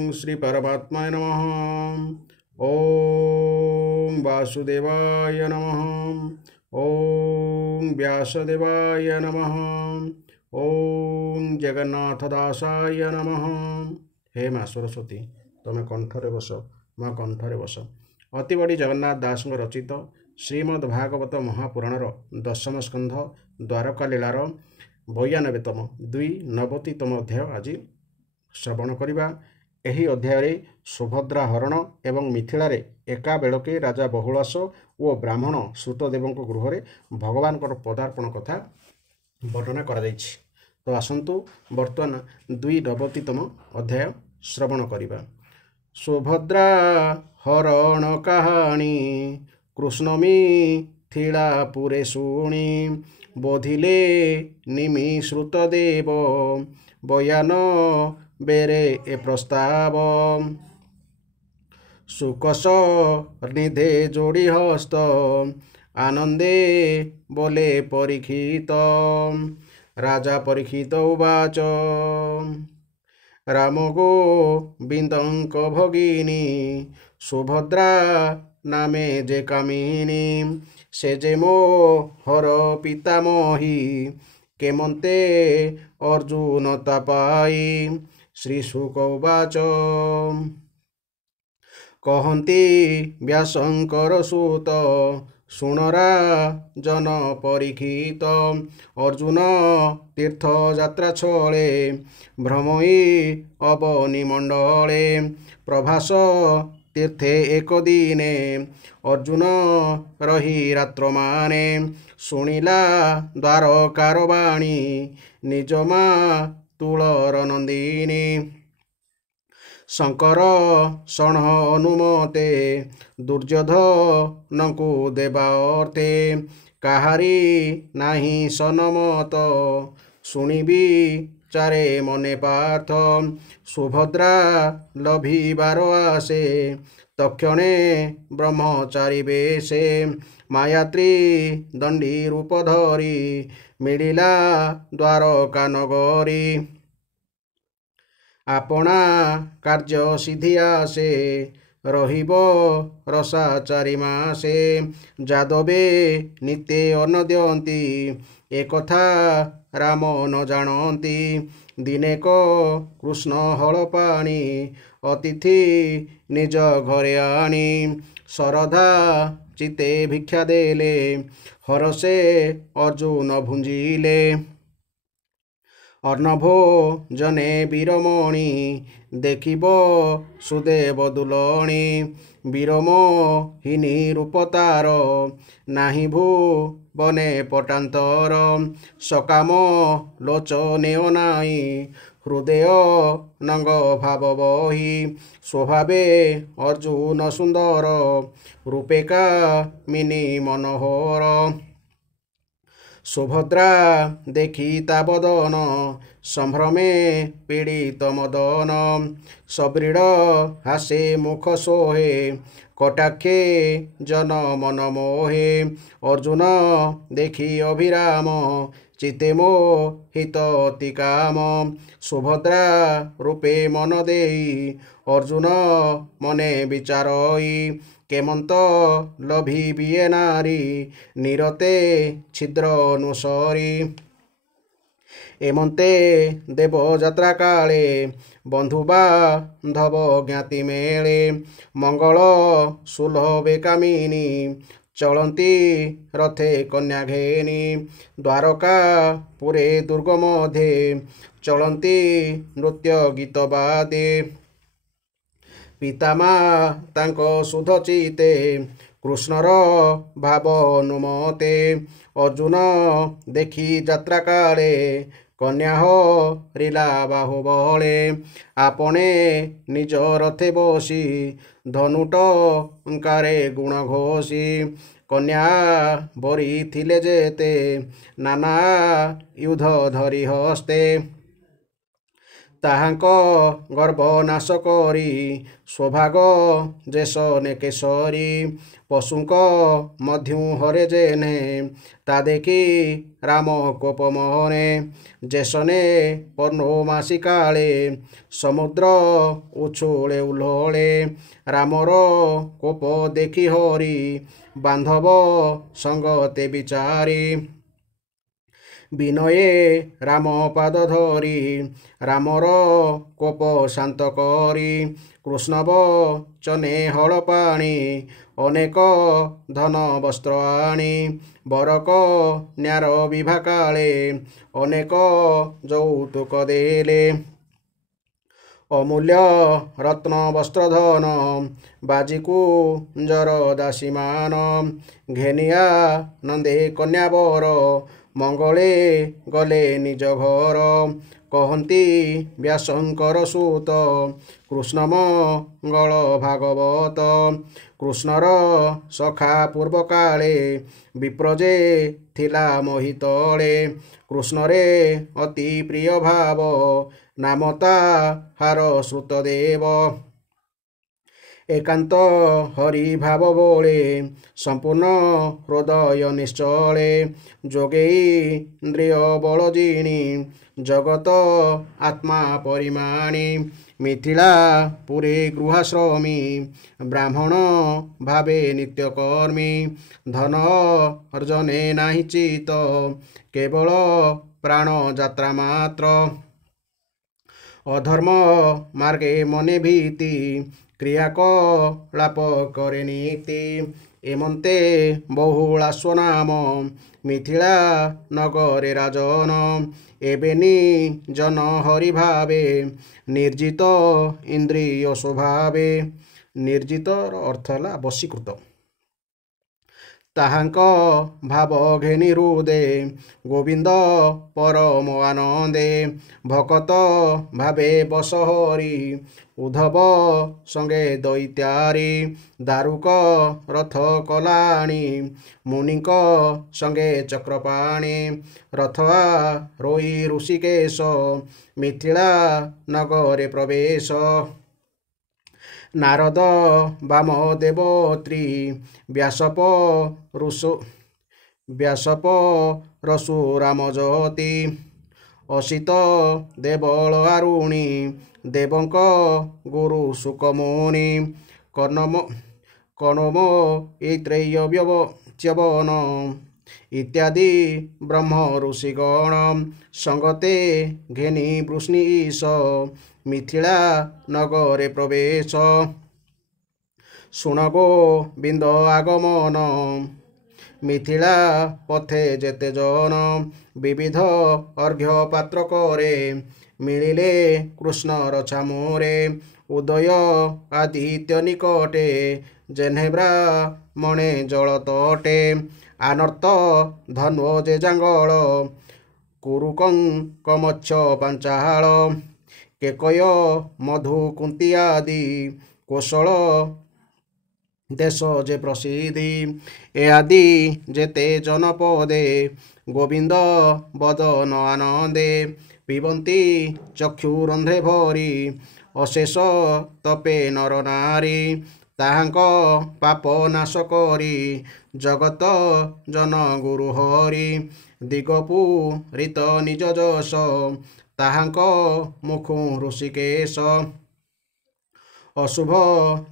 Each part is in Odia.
श्री परमात्माय नमः। ओम वासुदेवाय नमः। ओम व्यासदेवाय नमः। ओम जगन्नाथदासाय नमः। हे माँ सरस्वती तुम कंठरे बस, माँ कंठरे बस। अति बड़ी जगन्नाथ दास रचित श्रीमद् भागवत महापुराणर दशम स्कंध द्वारका लीलार 92तम 290तम अध्याय आज श्रवण करिबा। एही अध्याय सुभद्रा हरण एवं मिथिलारे एका बेलके राजा बहुलास और ब्राह्मण श्रुतदेवଙ୍କ गृहरे भगवानଙ୍କର पदार्पण कथा वर्णना करा जायछि। तो आसंतु वर्तमान 290तम अध्याय श्रवण करिबा। सुभद्रा हरण कहानी कृष्ण मिथिलापुरे शुणी, बोधिले निमि श्रुतदेव बयान बेरे ए प्रस्ताव। सुकस निधे जोड़ी हस्त आनंदे बोले परीक्षित। राजा परीक्षित उवाच राम गोविंदंक भगिनी सुभद्रा नामे जे कामिनी, से जे मोहर पितामही केमंते अर्जुन तापाई। श्री शुक उवाच कहन्ति व्यासंकर सुत सुणरा जन परीक्षित। अर्जुन तीर्थ यात्रा छले भ्रमई अवनी मंडले। प्रभास तीर्थे एक दिने अर्जुन रही रात्र माने। शुणिला द्वारकार बाणी निज माँ तुलर नंदिनी। शंकर सण अनुमते दुर्योधनंकु देवा अर्थे। काहारी नाही सनमत शुणिबी चारे मने पार्थ। सुभद्रा लभिबार आसे तक्षणे ब्रह्मचारी बेशे। मायात्री दंडी रूप धरी मिलिला द्वारका नगरी। आपना कार्य सिद्धि आसे रहिब रसा चारि मासे। जादवे नित्य अन्न दियंती एक कथा राम न जानती। दिने को कृष्ण हल पानी अतिथि निज घरे आनी। शरधा चिते भिक्षा देले हरसे अर्जुन भुंजिले। अर्णभो जने वीरमणि देखिब सुदेव दुलणी। वीरमोहिनी रूपतार नाही भू बने पटांतर। सकाम लोचने अनाई हृदय नंग भाव बही। स्वभावे अर्जुन सुंदर रूपेका मिनी मनोहर। सुभद्रा देखी ताबदन संभ्रमे पीड़ित मदन। सबृढ़ हासे मुख सोहे कटाक्षे जन मन मोहे। अर्जुन देखी अभिराम चिते मोहित अति काम। सुभद्रा रूपे मन देई अर्जुन मने विचारई। केमंत लभी बिये नारी निरते छिद्र अनुसरी। एमंते देव यात्रा काले बंधु बांधव ज्ञाति मेले। मंगल सुलभे कामिनी चलती रथे कन्या घेनी। द्वारका पुरे दुर्ग मध्य चलती नृत्य गीत बादे। पितामा तांको सुध चिते कृष्णर भाव अनुमते। अर्जुन देखी यात्रा काले कन्या हरिला बाहुबले। आपणे निज रथे बसी धनुट अंकारे गुण घोषी। कन्या बरी थिले जेते नाना युध धरी हस्ते। ତାହାଙ୍କ ଗର୍ବ ନାଶ କରି ସ୍ୱଭାଗ ଯେସନେ କେଶରୀ ପଶୁଙ୍କ ମଧ୍ୟୁ ହରେ ଯେନେ ତା ଦେଖି ରାମ କୋପ ମୋହନେ ଯେସନେ ପର୍ଣ୍ଣମାସୀ କାଳେ ସମୁଦ୍ର ଉଛୁଳେ ଉଲ୍ହଳେ ରାମର କୋପ ଦେଖି ହରି ବାନ୍ଧବ ସଙ୍ଗତେ ବିଚାରି ବିନୟେ ରାମ ପାଦ ଧରି ରାମର କୋପ ଶାନ୍ତ କରି କୃଷ୍ଣବ ଚନେ ହଳ ପାଣି ଅନେକ ଧନ ବସ୍ତ୍ର ଆଣି ବରକ ନ୍ୟାର ବିଭା କାଳେ ଅନେକ ଯୌତୁକ ଦେଲେ ଅମୂଲ୍ୟ ରତ୍ନ ବସ୍ତ୍ର ଧନ ବାଜିକୁ ଜର ଦାସୀମାନ ଘେନିଆ ନନ୍ଦେ କନ୍ୟା ବର ମଙ୍ଗଳେ ଗଲେ ନିଜ ଘର କହନ୍ତି ବ୍ୟାସଙ୍କର ସୂତ କୃଷ୍ଣ ମଙ୍ଗଳ ଭାଗବତ କୃଷ୍ଣର ସଖା ପୂର୍ବ କାଳେ ବିପ୍ରଜେ ଥିଲା ମୋହିତଳେ କୃଷ୍ଣରେ ଅତି ପ୍ରିୟ ଭାବ ନାମ ତାହାର ଶ୍ରୁତଦେବ ଏକାନ୍ତ ହରି ଭାବ ବୋଳେ ସମ୍ପୂର୍ଣ୍ଣ ହୃଦୟ ନିଶ୍ଚଳେ ଯୋଗେଇ ଇନ୍ଦ୍ରିୟ ବଳ ଜିଣି ଜଗତ ଆତ୍ମା ପରିମାଣି ମିଥିଳା ପୁରୀ ଗୃହାଶ୍ରମୀ ବ୍ରାହ୍ମଣ ଭାବେ ନିତ୍ୟକର୍ମୀ ଧନ ଅର୍ଜନେ ନାହିଁ ଚିତ କେବଳ ପ୍ରାଣ ଯାତ୍ରା ମାତ୍ର ଅଧର୍ମ ମାର୍ଗେ ମନେ ଭୀତି କ୍ରିୟା କଳାପ করে ନୀତି ଏମନ୍ତେ ବହୁଳା ସ୍ୱନାମ ମିଥିଳା ନଗରେ ରାଜନ ଏବେ ଜନ ହରି ଭାବେ ନିର୍ଜିତ ଇନ୍ଦ୍ରିୟ ସ୍ୱଭାବେ ନିର୍ଜିତର ଅର୍ଥ ହେଲା ବଶୀକୃତ ତାହାଙ୍କ ଭାବ ଘେନି ହୃଦେ ଗୋବିନ୍ଦ ପରମ ଆନନ୍ଦେ ଭକତ ଭାବେ ବସ ହରି ଉଦ୍ଧବ ସଙ୍ଗେ ଦୈତ୍ୟାରି ଦାରୁକ ରଥ କଲାଣି ମୁନିଙ୍କ ସଙ୍ଗେ ଚକ୍ରପାଣି ରଥଆ ରୋଇ ଋଷିକେଶ ମିଥିଳା ନଗରେ ପ୍ରବେଶ ନାରଦ ବାମଦେବତ୍ରୀ ବ୍ୟାସପ ରଶୁରାମଜ୍ୟୋତି ଅସିତ ଦେବଳ ଆରୁଣୀ ଦେବଙ୍କ ଗୁରୁ ସୁକମୁନି କଣମ ଐତ୍ରେୟ ଚ୍ୟବନ ଇତ୍ୟାଦି ବ୍ରହ୍ମ ଋଷିଗଣ ସଙ୍ଗତେ ଘେନି ବୃଷ୍ଣୀଶ ମିଥିଳା ନଗରେ ପ୍ରବେଶ ଶୁଣ ଗୋବିନ୍ଦ ଆଗମନ ମିଥିଳା ପଥେ ଯେତେ ଜନ ବିବିଧ ଅର୍ଘ୍ୟ ପାତ୍ର କରେ ମିଳିଲେ କୃଷ୍ଣର ଛାମୁରେ ଉଦୟ ଆଦିତ୍ୟ ନିକଟେ ଯେହ୍ନେ ବ୍ରାହ୍ମଣେ ଜଳ ତଟେ ଆନର୍ତ ଧନ୍ୱ ଯେ ଜାଙ୍ଗଳ କୁରୁକଙ୍କ ମତ୍ସ୍ୟ ପାଞ୍ଚାଳ କେକୟ ମଧୁ କୁନ୍ତି ଆଦି କୋଶଳ ଦେଶ ଯେ ପ୍ରସିଦ୍ଧି ଏ ଆଦି ଯେତେ ଜନପଦେ ଗୋବିନ୍ଦ ବଦନ ଆନନ୍ଦେ ପିବନ୍ତି ଚକ୍ଷୁ ରନ୍ଧ୍ରେ ଭରି ଅଶେଷ ତପେ ନର ନାରୀ ତାହାଙ୍କ ପାପ ନାଶ କରି ଜଗତ ଜନ ଗୁରୁ ହରି ଦିଗପୁ ରିତ ନିଜ ଯଶ ତାହାଙ୍କ ମୁଖୁ ଋଷିକେଶ ଅଶୁଭ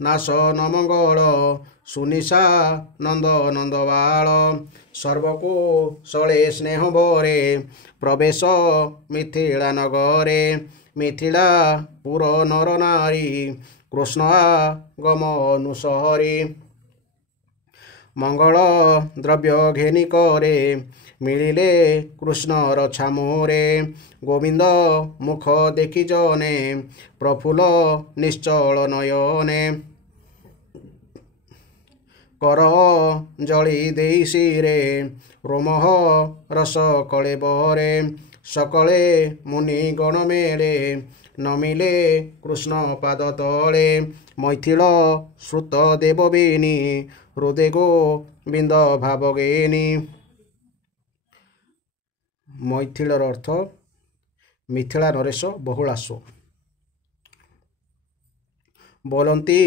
ନାଶ ନମଙ୍ଗଳ ସୁନିଶା ନନ୍ଦ ନନ୍ଦବାଳ ସର୍ବକୁ ସଳେ ସ୍ନେହ ଭରେ ପ୍ରବେଶ ମିଥିଳା ନଗରେ ମିଥିଳା ପୁର ନର ନାରୀ କୃଷ୍ଣ ଆଗମ ଅନୁସହରି ମଙ୍ଗଳ ଦ୍ରବ୍ୟ ଘେନି କରେ ମିଳିଲେ କୃଷ୍ଣର ଛାମୁରେ ଗୋବିନ୍ଦ ମୁଖ ଦେଖି ଜନେ ପ୍ରଫୁଲ୍ଲ ନିଶ୍ଚଳ ନୟନେ କର ଜଳି ଦେଇ ଶିରେ ରୋମହ ରସ କଳେ ବରେ ସକଳେ ମୁନି ଗଣ ମେଳେ ନମିଲେ କୃଷ୍ଣ ପାଦ ତଳେ ମୈଥିଳ ଶ୍ରୁତ ଦେବବେନି ହୃଦେ ଗୋବିନ୍ଦ ଭାବଗେନି ମୈଥିଳର ଅର୍ଥ ମିଥିଳା ନରେଶ ବହୁଳାଶ ବୋଲନ୍ତି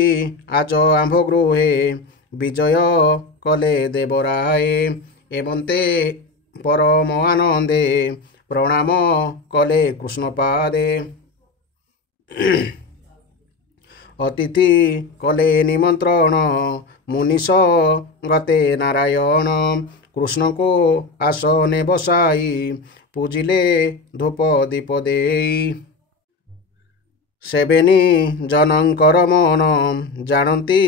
ଆଜ ଆମ୍ଭ ଗୃହେ ବିଜୟ କଲେ ଦେବରାଏ। ଏମନ୍ତେ ପରମ ଆନନ୍ଦେ ପ୍ରଣାମ କଲେ କୃଷ୍ଣପାଦେ। ଅତିଥି କଲେ ନିମନ୍ତ୍ରଣ ମୁନିଷ ଗତେ ନାରାୟଣ। କୃଷ୍ଣଙ୍କୁ ଆସନେ ବସାଇ ପୂଜିଲେ ଧୂପ ଦୀପ ଦେଇ। ସେବେନି ଜନଙ୍କର ମନ ଜାଣନ୍ତି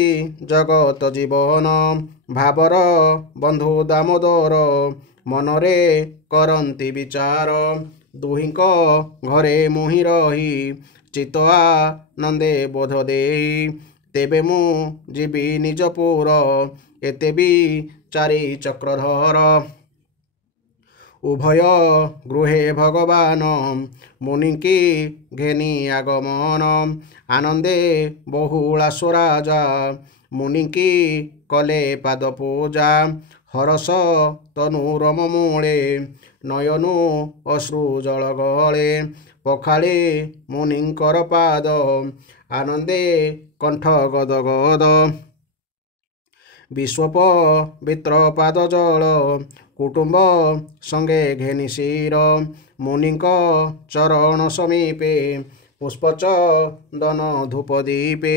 ଜଗତ ଜୀବନ। ଭାବର ବନ୍ଧୁ ଦାମୋଦର ମନରେ କରନ୍ତି ବିଚାର। ଦୁହିଁଙ୍କ ଘରେ ମୁହିଁ ରହି ଚିତ୍ତ ଆନନ୍ଦେ ବୋଧ ଦେଇ। ତେବେ ମୁଁ ଯିବି ନିଜପୁର ଏତେ ବି ଚାରି ଚକ୍ରଧର। ଉଭୟ ଗୃହେ ଭଗବାନ ମୁନିଙ୍କି ଘେନି ଆଗମନ। ଆନନ୍ଦେ ବହୁଳା ସ୍ୱରାଜା ମୁନିଙ୍କି କଲେ ପାଦ ପୂଜା। ହରସ ତନୁ ରମ ମୂଳେ ନୟନୁ ଅଶ୍ରୁ ଜଳ ଗଳେ। ପଖାଳି ମୁନିଙ୍କର ପାଦ ଆନନ୍ଦେ କଣ୍ଠ ଗଦ ଗଦ। ବିଶ୍ୱପବିତ୍ର ପାଦ ଜଳ କୁଟୁମ୍ବ ସଙ୍ଗେ ଘେନି ଶିର। ମୁନିଙ୍କ ଚରଣ ସମୀପେ ପୁଷ୍ପଚନ୍ଦନ ଧୂପ ଦୀପେ।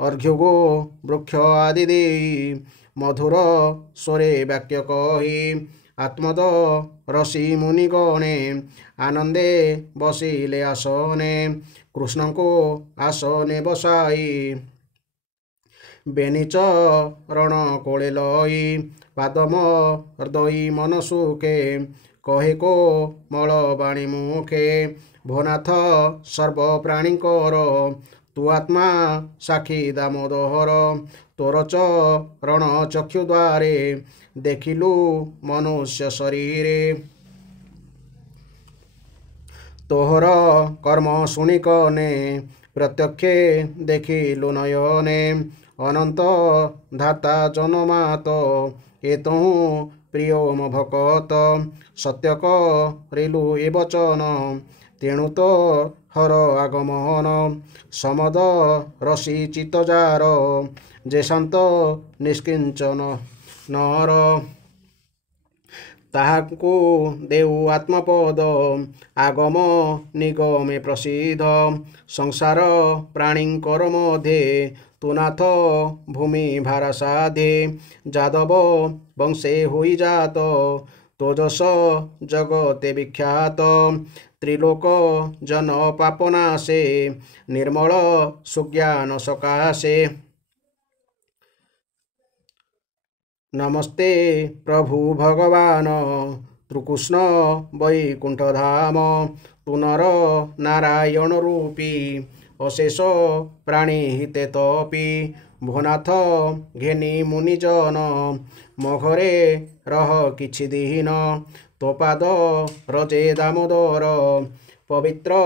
ଅର୍ଘ୍ୟଗୋ ବୃକ୍ଷ ଆଦି ଦେଇ ମଧୁର ସ୍ୱରେ ବାକ୍ୟ କହି। ଆତ୍ମଦ ରସି ମୁନିଗଣେ ଆନନ୍ଦେ ବସିଲେ ଆସନେ। କୃଷ୍ଣଙ୍କୁ ଆସନେ ବସାଇ ବେନି ଚରଣ କୋଳେ ଲଇ। ପାଦମ ହୃଦୟୀ ମନ ସୁଖେ କହେ କୋମଳ ବାଣୀ ମୁଖେ। ଭୋନାଥ ସର୍ବ ପ୍ରାଣୀଙ୍କର ତୁ ଆତ୍ମା ସାକ୍ଷୀ ଦାମୋଦର। ତୋର ଚରଣ ଚକ୍ଷୁ ଦ୍ୱାରେ ଦେଖିଲୁ ମନୁଷ୍ୟ ଶରୀରେ। ତୋହର କର୍ମ ଶୁଣି କନେ ପ୍ରତ୍ୟକ୍ଷେ ଦେଖିଲୁ ନୟନେ। ଅନନ୍ତ ଧାତା ଜନମାତ ଏ ତହୁଁ ପ୍ରିୟ ମୋ ଭକତ। ସତ୍ୟ କରିଲୁ ଏ ବଚନ ତେଣୁ ତ ହର ଆଗମନ। ସମଦ ରସି ଚିତ୍ତ ଯାର ଯେ ଶାନ୍ତ ନିଷ୍କିଞ୍ଚନ ନର। ତାହାକୁ ଦେଉ ଆତ୍ମପଦ ଆଗମ ନିଗମେ ପ୍ରସିଦ୍ଧ। ସଂସାର ପ୍ରାଣୀଙ୍କର ମଧ୍ୟେ ତୁ ନାଥ ଭୂମି ଭାରା ସାଧେ। ଯାଦବ ବଂଶେ ହୋଇ ଜାତ ତୋ ଯଶ ଜଗତେ ବିଖ୍ୟାତ। ତ୍ରିଲୋକ ଜନ ପାପ ନାଶେ ନିର୍ମଳ ସୁଜ୍ଞାନ ସକାଶେ। ନମସ୍ତେ ପ୍ରଭୁ ଭଗବାନ ତୃକୃଷ୍ଣ ବୈକୁଣ୍ଠ ଧାମ। ତୁ ନର ନାରାୟଣ ରୂପୀ ଅଶେଷ ପ୍ରାଣୀ ହିତେ ତପି। ଭୋନାଥ ଘେନି ମୁନିଜନ ମୋ ଘରେ ରହ କିଛି ଦିନ। ତୋ ପାଦ ରଜେ ଦାମୋଦର ପବିତ୍ର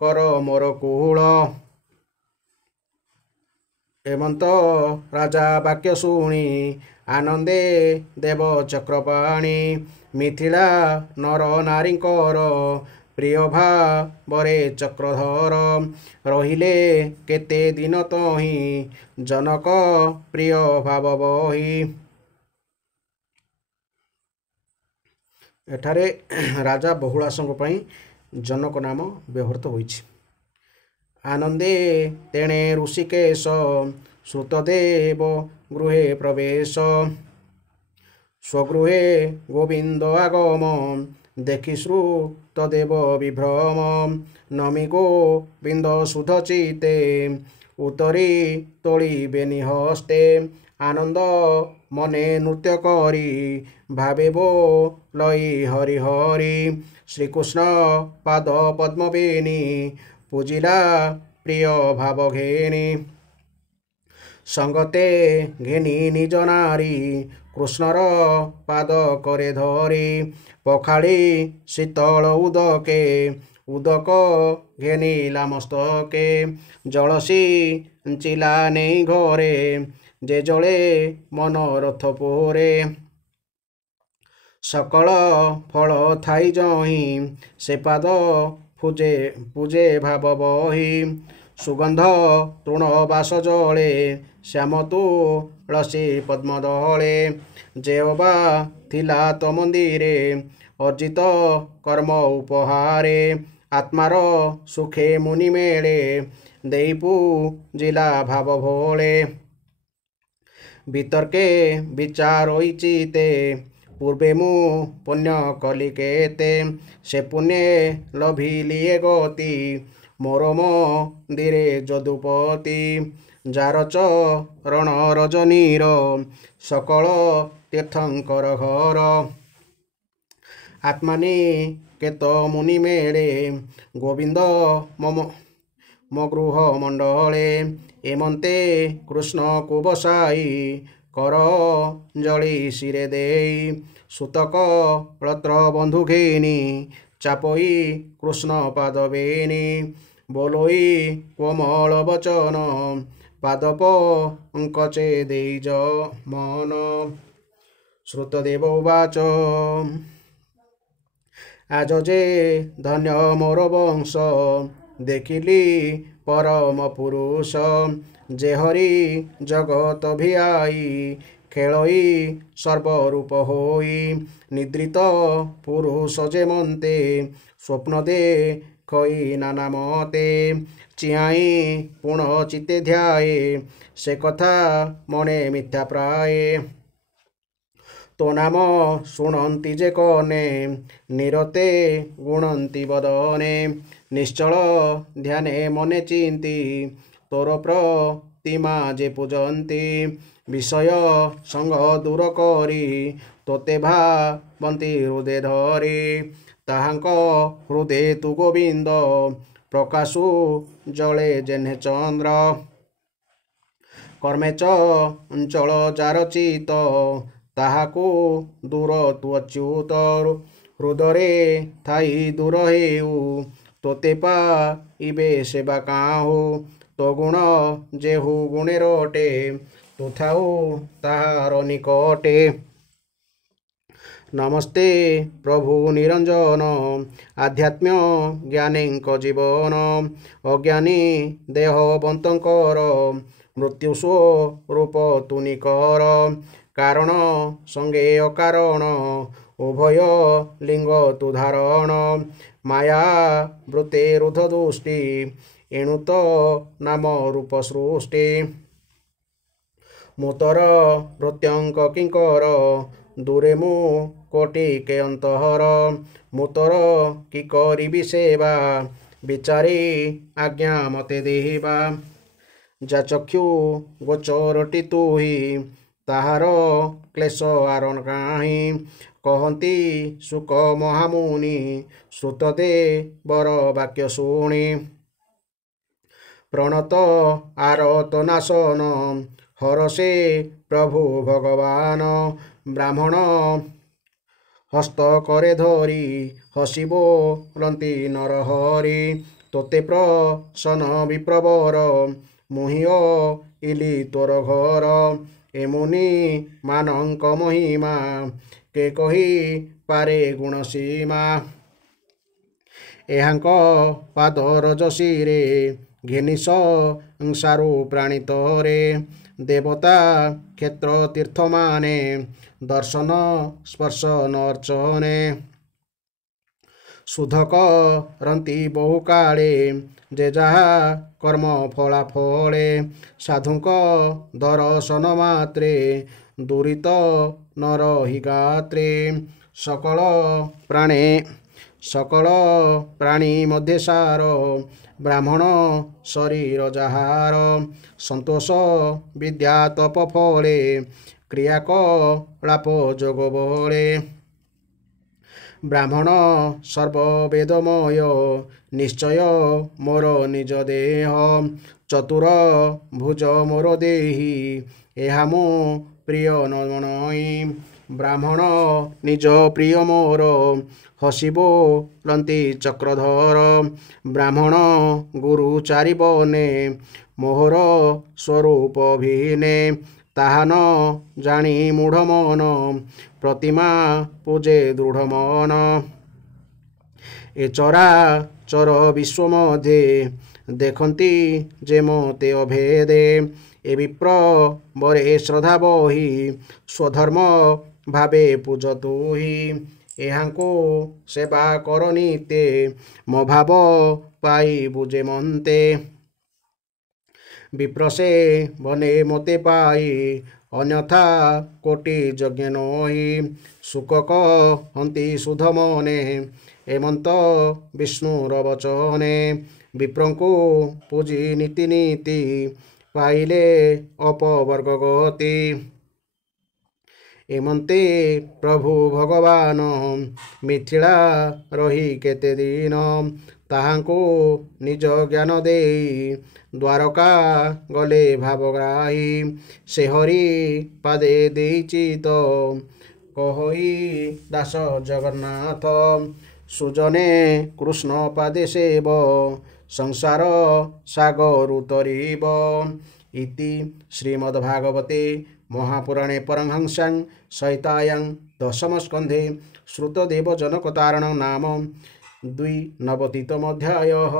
କର ମୋର କୁଳ। ହେମନ୍ତ ରାଜା ବାକ୍ୟ ଶୁଣି ଆନନ୍ଦେ ଦେବ ଚକ୍ରପାଣି। ମିଥିଳା ନର ନାରୀଙ୍କର ପ୍ରିୟ ଭାବରେ ଚକ୍ରଧର। ରହିଲେ କେତେ ଦିନ ତହିଁ ଜନକ ପ୍ରିୟ ଭାବ ବହି। ଏଠାରେ ରାଜା ବହୁଳାଶଙ୍କ ପାଇଁ ଜନକ ନାମ ବ୍ୟବହୃତ ହୋଇଛି। ଆନନ୍ଦେ ତେଣେ ଋଷିକେଶ ଶ୍ରୁତଦେବ ଗୃହେ ପ୍ରବେଶ। ସ୍ୱଗୃହେ ଗୋବିନ୍ଦ ଆଗମ ଦେଖି ଶ୍ରୁତଦେବ ବିଭ୍ରମ। ନମି ଗୋବିନ୍ଦ ଶୁଦ୍ଧ ଚିତ୍ତେ ଉତ୍ତରି ତୋଳିବେନି ହସ୍ତେ। ଆନନ୍ଦ ମନେ ନୃତ୍ୟ କରି ଭାବେ ବୋଲଇ ହରି ହରି। ଶ୍ରୀକୃଷ୍ଣ ପାଦ ପଦ୍ମ ବେନି ପୂଜିଲା ପ୍ରିୟ ଭାବ ଘେନି। ସଙ୍ଗତେ ଘେନି ନିଜ ନାରୀ କୃଷ୍ଣର ପାଦ କରେ ଧରି। ପଖାଳି ଶୀତଳ ଉଦକେ ଉଦକ ଘେନିଲା ମସ୍ତକେ। ଜଳସି ଚିଲା ନେଇ ଘରେ ଯେ ଜଳେ ମନୋରଥ ପୋରେ। ସକଳ ଫଳ ଥାଇ ଯହିଁ ସେ ପାଦ ପୂଜେ ଭାବ ବହି। ସୁଗନ୍ଧ ତୃଣବାସ ଜଳେ ଶ୍ୟାମ ତୁଳସୀ ପଦ୍ମଦଳେ ଯେହୋବା ଥିଲା ତ ମନ୍ଦିରେ ଅର୍ଜିତ କର୍ମ ଉପହାରେ ଆତ୍ମାର ସୁଖେ ମୁନି ମେଳେ ଦେଇ ପୂଜିଲା ଭାବ ଭୋଳେ ବିତର୍କେ ବିଚାର ଚିତେ ପୂର୍ବେ ମୁଁ ପୁଣ୍ୟ କଲି କେତେ ସେ ପୁଣ୍ୟେ ଲଭିଲିଏ ଗତି ମୋର ମନ୍ଦିରେ ଯଦୁପତି ଯାର ଚରଣ ରଜନୀର ସକଳ ତୀର୍ଥଙ୍କର ଘର ଆତ୍ମାନି କେତ ମୁନି ମେଳେ ଗୋବିନ୍ଦ ମୋ ଗୃହ ମଣ୍ଡଳେ ଏମନ୍ତେ କୃଷ୍ଣକୁ ବସାଇ କର ଜଳି ଶିରେ ଦେଇ ସୁତକ ରତ୍ର ବନ୍ଧୁ ଘେନି ଚାପଇ କୃଷ୍ଣ ପାଦ ବେନି ବୋଲୋଇ କୋମଳ ବଚନ ପାଦପ କଚେ ଦେଇ ମନ ଶ୍ରୁତଦେବ ଉବାଚ ଆଜ ଯେ ଧନ୍ୟ ମୋର ବଂଶ ଦେଖିଲି ପରମ ପୁରୁଷ ଯେ ହରି ଜଗତ ଭିଆଇ ଖେଳଇ ସର୍ବରୂପ ହୋଇ ନିଦ୍ରିତ ପୁରୁଷ ଯେ ମନ୍ତେ ସ୍ୱପ୍ନ ଦେଖଇ ନାନା ମତେ ଚିଆଇ ପୁଣ ଚିତେ ଧ୍ୟାଏ ସେ କଥା ମନେ ମିଥ୍ୟା ପ୍ରାଏ ତୋ ନାମ ଶୁଣନ୍ତି ଯେ କନେ ନିରତେ ଗୁଣନ୍ତି ବଦନେ ନିଶ୍ଚଳ ଧ୍ୟାନେ ମନେ ଚିନ୍ତି ତୋର ପ୍ରତିମା ଯେ ପୂଜନ୍ତି ବିଷୟ ସଙ୍ଗ ଦୂର କରି ତୋତେ ଭାବନ୍ତି ହୃଦେ ଧରି ତାହାଙ୍କ ହୃଦେ ତୁ ଗୋବିନ୍ଦ ପ୍ରକାଶୁ ଜଳେ ଯେହ୍ନେ ଚନ୍ଦ୍ର କର୍ମେ ଚଞ୍ଚଳ ଯାର ଚିତ ତାହାକୁ ଦୂର ତୁ ଅଚ୍ୟୁତ ହୃଦରେ ଥାଇ ଦୂର ହେଉ ତୋତେ ପାଇବେ ସେବା କାହୁ ତୋ ଗୁଣ ଯେହୁ ଗୁଣେ ରଟେ ତୁ ଥାଉ ତାହାର ନିକଟେ ନମସ୍ତେ ପ୍ରଭୁ ନିରଞ୍ଜନ ଆଧ୍ୟାତ୍ମ୍ୟ ଜ୍ଞାନୀଙ୍କ ଜୀବନ ଅଜ୍ଞାନୀ ଦେହବନ୍ତଙ୍କର ମୃତ୍ୟୁ ସ୍ୱରୂପ ତୁନିକର କାରଣ ସଙ୍ଗେ ଅକାରଣ ଉଭୟ ଲିଙ୍ଗ ତୁ ଧାରଣ ମାୟା ବୃତ୍ତେ ରୁଦ୍ଧ ଦୃଷ୍ଟି ଏଣୁ ତ ନାମ ରୂପ ସୃଷ୍ଟି ମୁଁ ତୋର ପ୍ରତ୍ୟଙ୍କ କିଙ୍କର ଦୂରେ ମୁଁ କୋଟି କେ ଅନ୍ତହର ମୁଁ ତୋର କି କରିବି ସେବା ବିଚାରି ଆଜ୍ଞା ମତେ ଦେବା ଯା ଚକ୍ଷୁ ଗୋଚରଟି ତୁହି ତାହାର କ୍ଲେଶ ଆରଣ କାହିଁ କହନ୍ତି ସୁକ ମହାମୁନି ଶ୍ରୁତ ଦେବର ବାକ୍ୟ ଶୁଣି ପ୍ରଣତ ଆରତ ନାଶନ ହରସେ ପ୍ରଭୁ ଭଗବାନ ବ୍ରାହ୍ମଣ ହସ୍ତ करे ଧରି ହସି ବୋଲନ୍ତି ନରହରି ତୋତେ ପ୍ରସନ୍ନ ବିପ୍ରବର ମୁହିଁଅ ଇଲି ତୋର ଘର ଏମୁନି ମାନଙ୍କ ମହିମା କେ କହି ପାରେ ଗୁଣ ସୀମା ଏହାଙ୍କ ପାଦର ଯଶୀରେ ଘେନି ସଂସାରୁ ପ୍ରାଣିତରେ ଦେବତା କ୍ଷେତ୍ର ତୀର୍ଥମାନେ ଦର୍ଶନ ସ୍ପର୍ଶନ ଅର୍ଚ୍ଚନେ ଶୁଦ୍ଧ କରନ୍ତି ବହୁ କାଳେ ଯେ ଯାହା କର୍ମ ଫଳାଫଳେ ସାଧୁଙ୍କ ଦର୍ଶନ ମାତ୍ରେ ଦୁରିତ ନରହି ଗାତ୍ରେ सकल प्राणी मध्य सार ब्राह्मण शरीर जाहार संतोष विद्या तप फले क्रियाकलाप जोग बले ब्राह्मण सर्ववेदमय निश्चय मोर निज देह चतुर भुज मोर देही एहा मो प्रिय नमनई ब्राह्मण निज प्रिय मोर हसिबो लंती चक्रधर ब्राह्मण गुरु चारि बने मोहर स्वरूप भिने ताहान जानी मूढ़ मन प्रतिमा पूजे दृढ़ मन ए चरा चर विश्व मध्ये ଦେଖନ୍ତି ଯେ ମୋତେ ଅଭେଦେ। ଏ ବିପ୍ର ବରେ ଶ୍ରଦ୍ଧା ବହି ସ୍ୱଧର୍ମ ଭାବେ ପୂଜ ତୁହି। ଏହାଙ୍କୁ ସେବା କର ନିତେ ମୋ ଭାବ ପାଇବୁ ଯେ ମନ୍ତେ। ବିପ୍ରସେ ବନେ ମୋତେ ପାଇ ଅନ୍ୟଥା କୋଟି ଯଜ୍ଞ ନହି। ଶୁକ କହନ୍ତି ସୁଧ ମନେ ଏମନ୍ତ ବିଷ୍ଣୁର ବଚନେ। ବିପ୍ରଙ୍କୁ ପୂଜି ନୀତି ନୀତି ପାଇଲେ ଅପବର୍ଗ ଗତି। ଏମନ୍ତେ ପ୍ରଭୁ ଭଗବାନ ମିଥିଳା ରହି କେତେ ଦିନ। ତାହାଙ୍କୁ ନିଜ ଜ୍ଞାନ ଦେଇ ଦ୍ୱାରକା ଗଲେ ଭାବଗ୍ରାହୀ। ସେ ହରି ପାଦେ ଦେଇଛି ତ କହଇ ଦାସ ଜଗନ୍ନାଥ। ସୁଜନେ କୃଷ୍ଣ ପାଦେ ସେବ ସଂସାର ସାଗରୁ ତରିବ। ଇତି ଶ୍ରୀମଦ୍ଭାଗବତେ ମହାପୁରାଣେ ପରମହଂସ୍ୟାଂ ସଂହିତାୟାଂ ଦଶମ ସ୍କନ୍ଧେ ଶ୍ରୁତଦେବ ଜନକତାରଣ ନାମ 92ତମୋଧ୍ୟାୟଃ।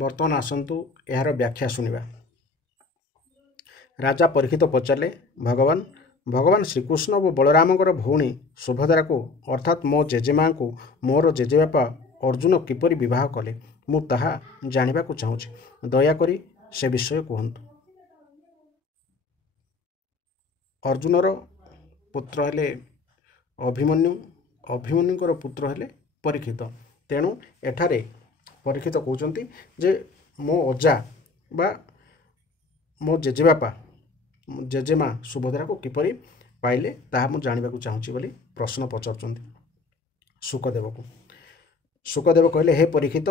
ବର୍ତ୍ତମାନ ଆସନ୍ତୁ ଏହାର ବ୍ୟାଖ୍ୟା ଶୁଣିବା। ରାଜା ପରୀକ୍ଷିତ ପଚାରିଲେ, ଭଗବାନ ଶ୍ରୀକୃଷ୍ଣ ଓ ବଳରାମଙ୍କର ଭଉଣୀ ସୁଭଦ୍ରାକୁ ଅର୍ଥାତ୍ ମୋ ଜେଜେମାଙ୍କୁ ମୋର ଜେଜେବାପା ଅର୍ଜୁନ କିପରି ବିବାହ କଲେ, ମୁଁ ତାହା ଜାଣିବାକୁ ଚାହୁଁଛି। ଦୟାକରି ସେ ବିଷୟ କୁହନ୍ତୁ। ଅର୍ଜୁନର ପୁତ୍ର ହେଲେ ଅଭିମନ୍ୟୁ, ଅଭିମନ୍ୟୁଙ୍କର ପୁତ୍ର ହେଲେ ପରୀକ୍ଷିତ। ତେଣୁ ଏଠାରେ ପରୀକ୍ଷିତ କହୁଛନ୍ତି ଯେ ମୋ ଅଜା ବା ମୋ ଜେଜେବାପା ଜେଜେମା ସୁଭଦ୍ରାକୁ କିପରି ପାଇଲେ ତାହା ମୁଁ ଜାଣିବାକୁ ଚାହୁଁଛି ବୋଲି ପ୍ରଶ୍ନ ପଚାରୁଛନ୍ତି ଶୁକଦେବକୁ। ଶୁକଦେବ କହିଲେ, ହେ ପରୀକ୍ଷିତ,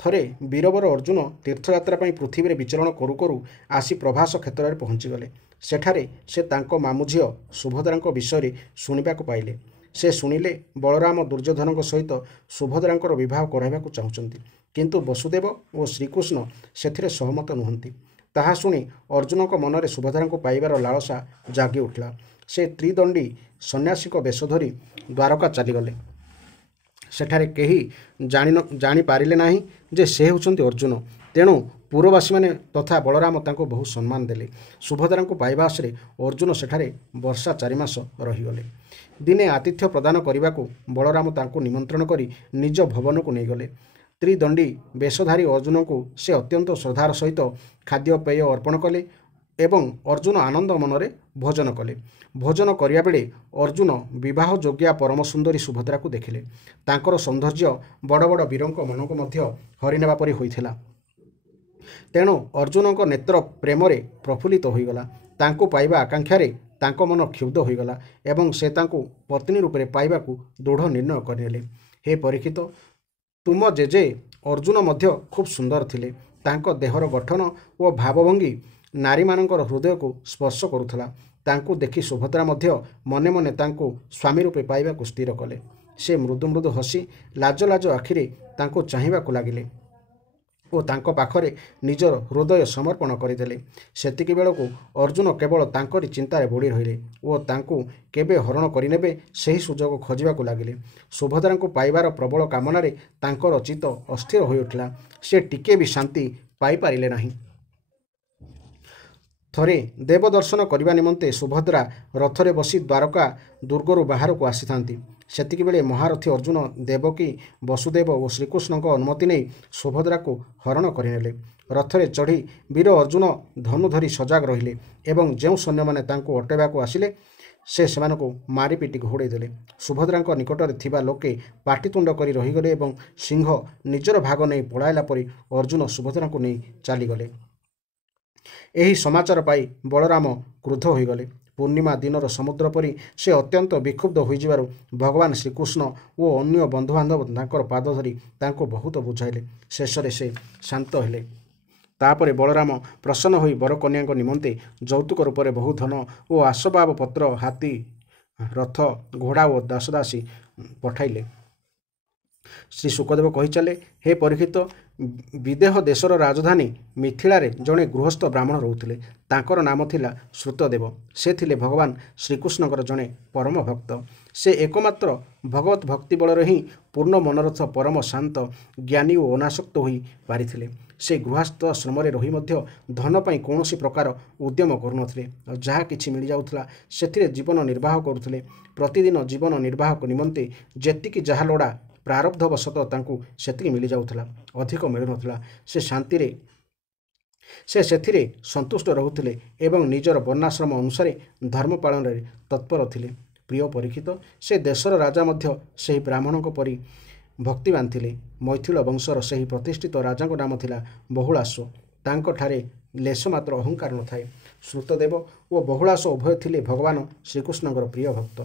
ଥରେ ବୀରବର ଅର୍ଜୁନ ତୀର୍ଥଯାତ୍ରା ପାଇଁ ପୃଥିବୀରେ ବିଚରଣ କରୁ କରୁ ଆସି ପ୍ରଭାସ କ୍ଷେତ୍ରରେ ପହଞ୍ଚିଗଲେ। ସେଠାରେ ସେ ତାଙ୍କ ମାମୁଁ ଝିଅ ସୁଭଦ୍ରାଙ୍କ ବିଷୟରେ ଶୁଣିବାକୁ ପାଇଲେ। ସେ ଶୁଣିଲେ ବଳରାମ ଦୁର୍ଯ୍ୟୋଧନଙ୍କ ସହିତ ସୁଭଦ୍ରାଙ୍କର ବିବାହ କରାଇବାକୁ ଚାହୁଁଛନ୍ତି, କିନ୍ତୁ ବସୁଦେବ ଓ ଶ୍ରୀକୃଷ୍ଣ ସେଥିରେ ସହମତ ନୁହନ୍ତି। ତାହା ଶୁଣି ଅର୍ଜୁନଙ୍କ ମନରେ ସୁଭଦ୍ରାଙ୍କୁ ପାଇବାର ଲାଳସା ଜାଗି ଉଠିଲା। ସେ ତ୍ରିଦଣ୍ଡୀ ସନ୍ନ୍ୟାସୀଙ୍କ ବେଶ ଧରି ଦ୍ୱାରକା ଚାଲିଗଲେ। ସେଠାରେ କେହି ଜାଣିପାରିଲେ ନାହିଁ ଯେ ସେ ହେଉଛନ୍ତି ଅର୍ଜୁନ। ତେଣୁ ପୁରବାସୀମାନେ ତଥା ବଳରାମ ତାଙ୍କୁ ବହୁ ସମ୍ମାନ ଦେଲେ। ସୁଭଦ୍ରାଙ୍କୁ ପାଇବା ଆଶରେ ଅର୍ଜୁନ ସେଠାରେ ବର୍ଷା 4 ମାସ ରହିଗଲେ। ଦିନେ ଆତିଥ୍ୟ ପ୍ରଦାନ କରିବାକୁ ବଳରାମ ତାଙ୍କୁ ନିମନ୍ତ୍ରଣ କରି ନିଜ ଭବନକୁ ନେଇଗଲେ। ତ୍ରିଦଣ୍ଡୀ ବେଶଧାରୀ ଅର୍ଜୁନଙ୍କୁ ସେ ଅତ୍ୟନ୍ତ ଶ୍ରଦ୍ଧାର ସହିତ ଖାଦ୍ୟପେୟ ଅର୍ପଣ କଲେ ଏବଂ ଅର୍ଜୁନ ଆନନ୍ଦ ମନରେ ଭୋଜନ କଲେ। ଭୋଜନ କରିବା ବେଳେ ଅର୍ଜୁନ ବିବାହ ଯୋଗ୍ୟା ପରମ ସୁନ୍ଦରୀ ସୁଭଦ୍ରାକୁ ଦେଖିଲେ। ତାଙ୍କର ସୌନ୍ଦର୍ଯ୍ୟ ବଡ଼ ବଡ଼ ବୀରଙ୍କ ମନକୁ ମଧ୍ୟ ହରିନେବା ପରି ହୋଇଥିଲା। ତେଣୁ ଅର୍ଜୁନଙ୍କ ନେତ୍ର ପ୍ରେମରେ ପ୍ରଫୁଲ୍ଲିତ ହୋଇଗଲା। ତାଙ୍କୁ ପାଇବା ଆକାଂକ୍ଷାରେ ତାଙ୍କ ମନ କ୍ଷୁବ୍ଧ ହୋଇଗଲା ଏବଂ ସେ ତାଙ୍କୁ ପତ୍ନୀ ରୂପରେ ପାଇବାକୁ ଦୃଢ଼ ନିର୍ଣ୍ଣୟ କରିନେଲେ। ହେ ପରୀକ୍ଷିତ, ତୁମ ଜେଜେ ଅର୍ଜୁନ ମଧ୍ୟ ଖୁବ୍ ସୁନ୍ଦର ଥିଲେ। ତାଙ୍କ ଦେହର ଗଠନ ଓ ଭାବଭଙ୍ଗୀ ନାରୀମାନଙ୍କର ହୃଦୟକୁ ସ୍ପର୍ଶ କରୁଥିଲା। ତାଙ୍କୁ ଦେଖି ସୁଭଦ୍ରା ମଧ୍ୟ ମନେ ମନେ ତାଙ୍କୁ ସ୍ୱାମୀ ରୂପେ ପାଇବାକୁ ସ୍ଥିର କଲେ। ସେ ମୃଦୁ ମୃଦୁ ହସି ଲାଜ ଲାଜ ଆଖିରେ ତାଙ୍କୁ ଚାହିଁବାକୁ ଲାଗିଲେ ଓ ତାଙ୍କ ପାଖରେ ନିଜର ହୃଦୟ ସମର୍ପଣ କରିଦେଲେ। ସେତିକି ବେଳକୁ ଅର୍ଜୁନ କେବଳ ତାଙ୍କରି ଚିନ୍ତାରେ ବୁଡ଼ି ରହିଲେ ଓ ତାଙ୍କୁ କେବେ ହରଣ କରିନେବେ ସେହି ସୁଯୋଗ ଖୋଜିବାକୁ ଲାଗିଲେ। ସୁଭଦ୍ରାଙ୍କୁ ପାଇବାର ପ୍ରବଳ କାମନାରେ ତାଙ୍କର ଚିତ୍ତ ଅସ୍ଥିର ହୋଇଉଠିଲା। ସେ ଟିକିଏ ବି ଶାନ୍ତି ପାଇପାରିଲେ ନାହିଁ। ଥରେ ଦେବ ଦର୍ଶନ କରିବା ନିମନ୍ତେ ସୁଭଦ୍ରା ରଥରେ ବସି ଦ୍ୱାରକା ଦୁର୍ଗରୁ ବାହାରକୁ ଆସିଥାନ୍ତି। ସେତିକିବେଳେ ମହାରଥୀ ଅର୍ଜୁନ ଦେବକୀ, ବସୁଦେବ ଓ ଶ୍ରୀକୃଷ୍ଣଙ୍କ ଅନୁମତି ନେଇ ସୁଭଦ୍ରାକୁ ହରଣ କରିନେଲେ। ରଥରେ ଚଢ଼ି ବୀର ଅର୍ଜୁନ ଧନୁ ଧରି ସଜାଗ ରହିଲେ ଏବଂ ଯେଉଁ ସୈନ୍ୟମାନେ ତାଙ୍କୁ ଅଟକାଇବାକୁ ଆସିଲେ ସେ ସେମାନଙ୍କୁ ମାରିପିଟି ଘୋଡ଼େଇ ଦେଲେ। ସୁଭଦ୍ରାଙ୍କ ନିକଟରେ ଥିବା ଲୋକେ ପାଟିତୁଣ୍ଡ କରି ରହିଗଲେ ଏବଂ ସିଂହ ନିଜର ଭାଗ ନେଇ ପଳାଇଲା ପରି ଅର୍ଜୁନ ସୁଭଦ୍ରାଙ୍କୁ ନେଇ ଚାଲିଗଲେ। ଏହି ସମାଚାର ପାଇ ବଳରାମ କ୍ରୁଦ୍ଧ ହୋଇଗଲେ। ପୂର୍ଣ୍ଣିମା ଦିନର ସମୁଦ୍ର ପରି ସେ ଅତ୍ୟନ୍ତ ବିକ୍ଷୁବ୍ଧ ହୋଇଯିବାରୁ ଭଗବାନ ଶ୍ରୀକୃଷ୍ଣ ଓ ଅନ୍ୟ ବନ୍ଧୁବାନ୍ଧବ ତାଙ୍କର ପାଦ ଧରି ତାଙ୍କୁ ବହୁତ ବୁଝାଇଲେ। ଶେଷରେ ସେ ଶାନ୍ତ ହେଲେ। ତାପରେ ବଳରାମ ପ୍ରସନ୍ନ ହୋଇ ବରକନ୍ୟାଙ୍କ ନିମନ୍ତେ ଯୌତୁକ ରୂପରେ ବହୁ ଧନ ଓ ଆସବାବ ପତ୍ର, ହାତୀ, ରଥ, ଘୋଡ଼ା ଓ ଦାସଦାସୀ ପଠାଇଲେ। ଶ୍ରୀ ଶୁକଦେବ କହିଚାଲେ, ହେ ପରୀକ୍ଷିତ, ବିଦେହ ଦେଶର ରାଜଧାନୀ ମିଥିଳାରେ ଜଣେ ଗୃହସ୍ଥ ବ୍ରାହ୍ମଣ ରହୁଥିଲେ। ତାଙ୍କର ନାମ ଥିଲା ଶ୍ରୁତଦେବ। ସେ ଥିଲେ ଭଗବାନ ଶ୍ରୀକୃଷ୍ଣଙ୍କର ଜଣେ ପରମ ଭକ୍ତ। ସେ ଏକମାତ୍ର ଭଗବତ ଭକ୍ତି ବଳରେ ହିଁ ପୂର୍ଣ୍ଣ ମନୋରଥ ପରମ ଶାନ୍ତ ଜ୍ଞାନୀ ଓ ଅନାସକ୍ତ ହୋଇ ପାରିଥିଲେ। ସେ ଗୃହସ୍ଥ ଶ୍ରମରେ ରହି ମଧ୍ୟ ଧନ ପାଇଁ କୌଣସି ପ୍ରକାର ଉଦ୍ୟମ କରୁନଥିଲେ। ଯାହା କିଛି ମିଳିଯାଉଥିଲା ସେଥିରେ ଜୀବନ ନିର୍ବାହ କରୁଥିଲେ। ପ୍ରତିଦିନ ଜୀବନ ନିର୍ବାହ ନିମନ୍ତେ ଯେତିକି ଯାହା ଲୋଡ଼ା ପ୍ରାରବ୍ଧବଶତଃ ତାଙ୍କୁ ସେତିକି ମିଳିଯାଉଥିଲା, ଅଧିକ ମିଳୁନଥିଲା। ସେ ସେଥିରେ ସନ୍ତୁଷ୍ଟ ରହୁଥିଲେ ଏବଂ ନିଜର ବର୍ଣ୍ଣାଶ୍ରମ ଅନୁସାରେ ଧର୍ମ ପାଳନରେ ତତ୍ପର ଥିଲେ। ପ୍ରିୟ ପରୀକ୍ଷିତ, ସେ ଦେଶର ରାଜା ମଧ୍ୟ ସେହି ବ୍ରାହ୍ମଣଙ୍କ ପରି ଭକ୍ତିବାନ ଥିଲେ। ମୈଥିଳ ବଂଶର ସେହି ପ୍ରତିଷ୍ଠିତ ରାଜାଙ୍କ ନାମ ଥିଲା ବହୁଳାଶ। ତାଙ୍କଠାରେ ଲେଶ ମାତ୍ର ଅହଙ୍କାର ନଥାଏ। ଶ୍ରୁତଦେବ ଓ ବହୁଳାଶ ଉଭୟ ଥିଲେ ଭଗବାନ ଶ୍ରୀକୃଷ୍ଣଙ୍କର ପ୍ରିୟ ଭକ୍ତ।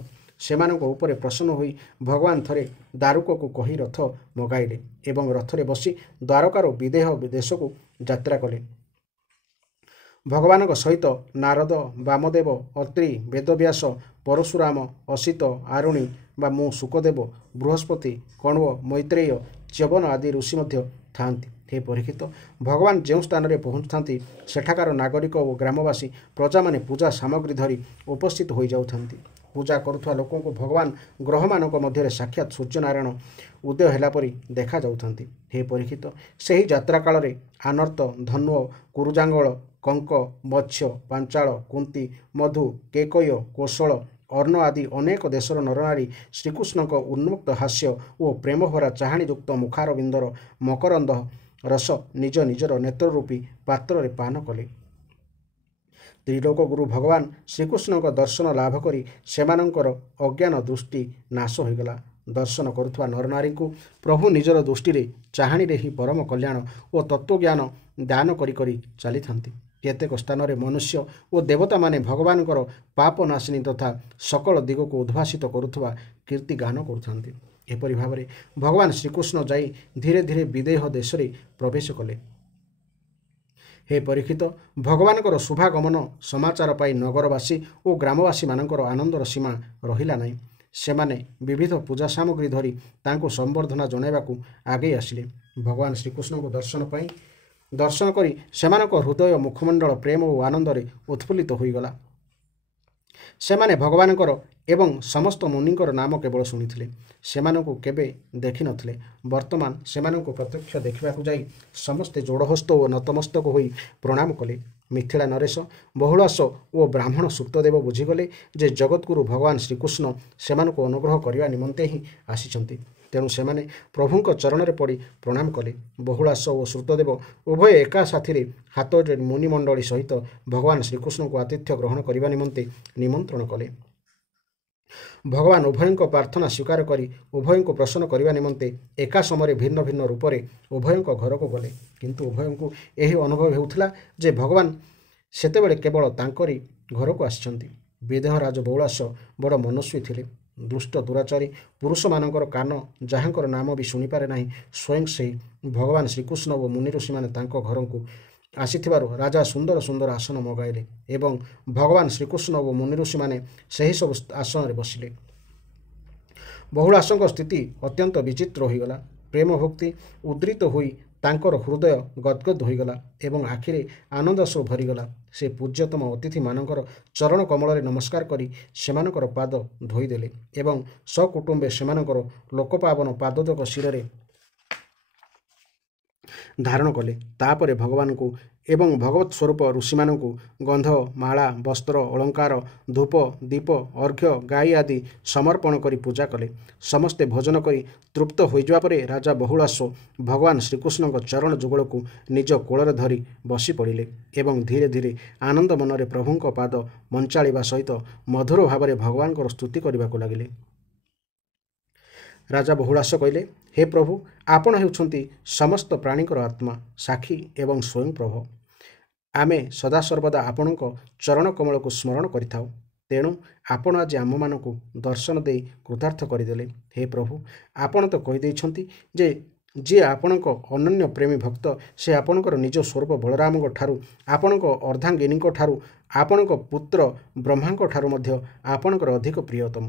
ସେମାନଙ୍କ ଉପରେ ପ୍ରସନ୍ନ ହୋଇ ଭଗବାନ ଥରେ ଦାରୁକକୁ କହି ରଥ ମଗାଇଲେ ଏବଂ ରଥରେ ବସି ଦ୍ୱାରକାର ବିଦେହ ଦେଶକୁ ଯାତ୍ରା କଲେ। ଭଗବାନଙ୍କ ସହିତ ନାରଦ, ବାମଦେବ, ଅତ୍ରି, ବେଦବ୍ୟାସ, ପରଶୁରାମ, ଅସିତ, ଆରୁଣୀ ବା ମୁଁ ଶୁକଦେବ, ବୃହସ୍ପତି, କଣ୍ୱ, ମୈତ୍ରେୟ, ଚ୍ୟବନ ଆଦି ଋଷି ମଧ୍ୟ ଥାଆନ୍ତି। ହେ ପରୀକ୍ଷିତ, ଭଗବାନ ଯେଉଁ ସ୍ଥାନରେ ପହଞ୍ଚୁଥାନ୍ତି ସେଠାକାର ନାଗରିକ ଓ ଗ୍ରାମବାସୀ ପ୍ରଜାମାନେ ପୂଜା ସାମଗ୍ରୀ ଧରି ଉପସ୍ଥିତ ହୋଇଯାଉଥାନ୍ତି। ପୂଜା କରୁଥିବା ଲୋକଙ୍କୁ ଭଗବାନ ଗ୍ରହମାନଙ୍କ ମଧ୍ୟରେ ସାକ୍ଷାତ ସୂର୍ଯ୍ୟନାରାୟଣ ଉଦୟ ହେଲା ପରି ଦେଖାଯାଉଥାନ୍ତି। ହେ ପରୀକ୍ଷିତ, ସେହି ଯାତ୍ରା କାଳରେ ଆନର୍ତ, ଧନ୍ୱ, କୁରୁଜାଙ୍ଗଳ, କଙ୍କ, ମତ୍ସ୍ୟ, ପାଞ୍ଚାଳ, କୁନ୍ତୀ, ମଧୁ, କେକୟ, କୋଶଳ, ଅର୍ଣ୍ଣ ଆଦି ଅନେକ ଦେଶର ନରନାରୀ ଶ୍ରୀକୃଷ୍ଣଙ୍କ ଉନ୍ମୁକ୍ତ ହାସ୍ୟ ଓ ପ୍ରେମଭରା ଚାହାଣୀଯୁକ୍ତ ମୁଖାରବିନ୍ଦର ମକରନ୍ଦ ରସ ନିଜ ନିଜର ନେତ୍ରରୂପୀ ପାତ୍ରରେ ପାନ କଲେ। ତ୍ରିଲୋକ ଗୁରୁ ଭଗବାନ ଶ୍ରୀକୃଷ୍ଣଙ୍କ ଦର୍ଶନ ଲାଭ କରି ସେମାନଙ୍କର ଅଜ୍ଞାନ ଦୃଷ୍ଟି ନାଶ ହୋଇଗଲା। ଦର୍ଶନ କରୁଥିବା ନରନାରୀଙ୍କୁ ପ୍ରଭୁ ନିଜର ଦୃଷ୍ଟିରେ ଚାହାଣୀରେ ହିଁ ପରମ କଲ୍ୟାଣ ଓ ତତ୍ତ୍ୱଜ୍ଞାନ ଦାନ କରି କରି ଚାଲିଥାନ୍ତି। କେତେକ ସ୍ଥାନରେ ମନୁଷ୍ୟ ଓ ଦେବତାମାନେ ଭଗବାନଙ୍କର ପାପ ନାଶିନୀ ତଥା ସକଳ ଦିଗକୁ ଉଦ୍ଭାସିତ କରୁଥିବା କୀର୍ତ୍ତି ଗାନ କରୁଥାନ୍ତି। ଏପରି ଭାବରେ ଭଗବାନ ଶ୍ରୀକୃଷ୍ଣ ଯାଇ ଧୀରେ ଧୀରେ ବିଦେହ ଦେଶରେ ପ୍ରବେଶ କଲେ। ହେ ପରୀକ୍ଷିତ, ଭଗବାନଙ୍କର ଶୁଭାଗମନ ସମାଚାର ପାଇ ନଗରବାସୀ ଓ ଗ୍ରାମବାସୀମାନଙ୍କର ଆନନ୍ଦର ସୀମା ରହିଲା ନାହିଁ। ସେମାନେ ବିବିଧ ପୂଜା ସାମଗ୍ରୀ ଧରି ତାଙ୍କୁ ସମ୍ବର୍ଦ୍ଧନା ଜଣାଇବାକୁ ଆଗେଇ ଆସିଲେ। ଭଗବାନ ଶ୍ରୀକୃଷ୍ଣଙ୍କୁ ଦର୍ଶନ କରି ସେମାନଙ୍କ ହୃଦୟ ମୁଖମଣ୍ଡଳ ପ୍ରେମ ଓ ଆନନ୍ଦରେ ଉତ୍ଫୁଲ୍ଲିତ ହୋଇଗଲା। ସେମାନେ ଭଗବାନଙ୍କର ଏବଂ ସମସ୍ତ ମୁନିଙ୍କର ନାମ କେବଳ ଶୁଣିଥିଲେ, ସେମାନଙ୍କୁ କେବେ ଦେଖିନଥିଲେ। ବର୍ତ୍ତମାନ ସେମାନଙ୍କୁ ପ୍ରତ୍ୟକ୍ଷ ଦେଖିବାକୁ ଯାଇ ସମସ୍ତେ ଯୋଡ଼ହସ୍ତ ଓ ନତମସ୍ତକ ହୋଇ ପ୍ରଣାମ କଲେ। ମିଥିଳା ନରେଶ, ବହୁଳାଶ ଓ ବ୍ରାହ୍ମଣ ସୂକ୍ତଦେବ ବୁଝିଗଲେ ଯେ ଜଗଦ୍ଗୁରୁ ଭଗବାନ ଶ୍ରୀକୃଷ୍ଣ ସେମାନଙ୍କୁ ଅନୁଗ୍ରହ କରିବା ନିମନ୍ତେ ହିଁ ଆସିଛନ୍ତି। ତେଣୁ ସେମାନେ ପ୍ରଭୁଙ୍କ ଚରଣରେ ପଡ଼ି ପ୍ରଣାମ କଲେ। ବହୁଳାଶ ଓ ସୂତଦେବ ଉଭୟ ଏକା ସାଥିରେ ହାତରେ ମୁନିମଣ୍ଡଳୀ ସହିତ ଭଗବାନ ଶ୍ରୀକୃଷ୍ଣଙ୍କୁ ଆତିଥ୍ୟ ଗ୍ରହଣ କରିବା ନିମନ୍ତେ ନିମନ୍ତ୍ରଣ କଲେ। ଭଗବାନ ଉଭୟଙ୍କ ପ୍ରାର୍ଥନା ସ୍ୱୀକାର କରି ଉଭୟଙ୍କୁ ପ୍ରସନ୍ନ କରିବା ନିମନ୍ତେ ଏକା ସମୟରେ ଭିନ୍ନ ଭିନ୍ନ ରୂପରେ ଉଭୟଙ୍କ ଘରକୁ ଗଲେ। କିନ୍ତୁ ଉଭୟଙ୍କୁ ଏହି ଅନୁଭବ ହେଉଥିଲା ଯେ ଭଗବାନ ସେତେବେଳେ କେବଳ ତାଙ୍କରି ଘରକୁ ଆସିଛନ୍ତି। ବିଦେହରାଜ ବହୁଳାଶ ବଡ଼ ମନସ୍ୱୀ ଥିଲେ। ଦୁଷ୍ଟ ଦୁରାଚାରୀ ପୁରୁଷମାନଙ୍କର କାନ ଯାହାଙ୍କର ନାମ ବି ଶୁଣିପାରେ ନାହିଁ, ସ୍ୱୟଂ ସେହି ଭଗବାନ ଶ୍ରୀକୃଷ୍ଣ ଓ ମୁନି ଋଷିମାନେ ତାଙ୍କ ଘରକୁ ଆସିଥିବାରୁ ରାଜା ସୁନ୍ଦର ସୁନ୍ଦର ଆସନ ମଗାଇଲେ ଏବଂ ଭଗବାନ ଶ୍ରୀକୃଷ୍ଣ ଓ ମୁନି ଋଷିମାନେ ସେହି ସବୁ ଆସନରେ ବସିଲେ। ବହୁଳାଶଙ୍କ ସ୍ଥିତି ଅତ୍ୟନ୍ତ ବିଚିତ୍ର ହୋଇଗଲା। ପ୍ରେମ ଭକ୍ତି ଉଦ୍ରିତ ହୋଇ ତାଙ୍କର ହୃଦୟ ଗଦଗଦ ହୋଇଗଲା ଏବଂ ଆଖିରେ ଆନନ୍ଦାଶ୍ରୁ ଭରିଗଲା। ସେ ପୂଜ୍ୟତମ ଅତିଥିମାନଙ୍କର ଚରଣ କମଳରେ ନମସ୍କାର କରି ସେମାନଙ୍କର ପାଦ ଧୋଇଦେଲେ ଏବଂ ସକୁଟୁମ୍ବେ ସେମାନଙ୍କର ଲୋକପାବନ ପାଦତକ ଶିରରେ ଧାରଣ କଲେ। ତାପରେ ଭଗବାନଙ୍କୁ ଏବଂ ଭଗବତ ସ୍ୱରୂପ ଋଷିମାନଙ୍କୁ ଗନ୍ଧ, ମାଳା, ବସ୍ତ୍ର, ଅଳଙ୍କାର, ଧୂପ, ଦୀପ, ଅର୍ଘ୍ୟ, ଗାଈ ଆଦି ସମର୍ପଣ କରି ପୂଜା କଲେ। ସମସ୍ତେ ଭୋଜନ କରି ତୃପ୍ତ ହୋଇଯିବା ପରେ ରାଜା ବହୁଳାଶ ଭଗବାନ ଶ୍ରୀକୃଷ୍ଣଙ୍କ ଚରଣ ଯୁଗଳକୁ ନିଜ କୋଳରେ ଧରି ବସି ପଡ଼ିଲେ ଏବଂ ଧୀରେ ଧୀରେ ଆନନ୍ଦ ମନରେ ପ୍ରଭୁଙ୍କ ପାଦ ମଞ୍ଚାଳିବା ସହିତ ମଧୁର ଭାବରେ ଭଗବାନଙ୍କର ସ୍ତୁତି କରିବାକୁ ଲାଗିଲେ। ରାଜା ବହୁଳାଶ କହିଲେ, ହେ ପ୍ରଭୁ, ଆପଣ ହେଉଛନ୍ତି ସମସ୍ତ ପ୍ରାଣୀଙ୍କର ଆତ୍ମା, ସାକ୍ଷୀ ଏବଂ ସ୍ୱୟଂ ପ୍ରଭୁ। ଆମେ ସଦାସର୍ବଦା ଆପଣଙ୍କ ଚରଣ କମଳକୁ ସ୍ମରଣ କରିଥାଉ। ତେଣୁ ଆପଣ ଆଜି ଆମମାନଙ୍କୁ ଦର୍ଶନ ଦେଇ କୃତାର୍ଥ କରିଦେଲେ। ହେ ପ୍ରଭୁ, ଆପଣ ତ କହିଦେଇଛନ୍ତି ଯେ ଯିଏ ଆପଣଙ୍କ ଅନନ୍ୟ ପ୍ରେମୀ ଭକ୍ତ ସେ ଆପଣଙ୍କର ନିଜ ସ୍ୱରୂପ ବଳରାମଙ୍କ ଠାରୁ, ଆପଣଙ୍କ ଅର୍ଦ୍ଧାଙ୍ଗିନୀଙ୍କ ଠାରୁ, ଆପଣଙ୍କ ପୁତ୍ର ବ୍ରହ୍ମାଙ୍କ ଠାରୁ ମଧ୍ୟ ଆପଣଙ୍କର ଅଧିକ ପ୍ରିୟତମ।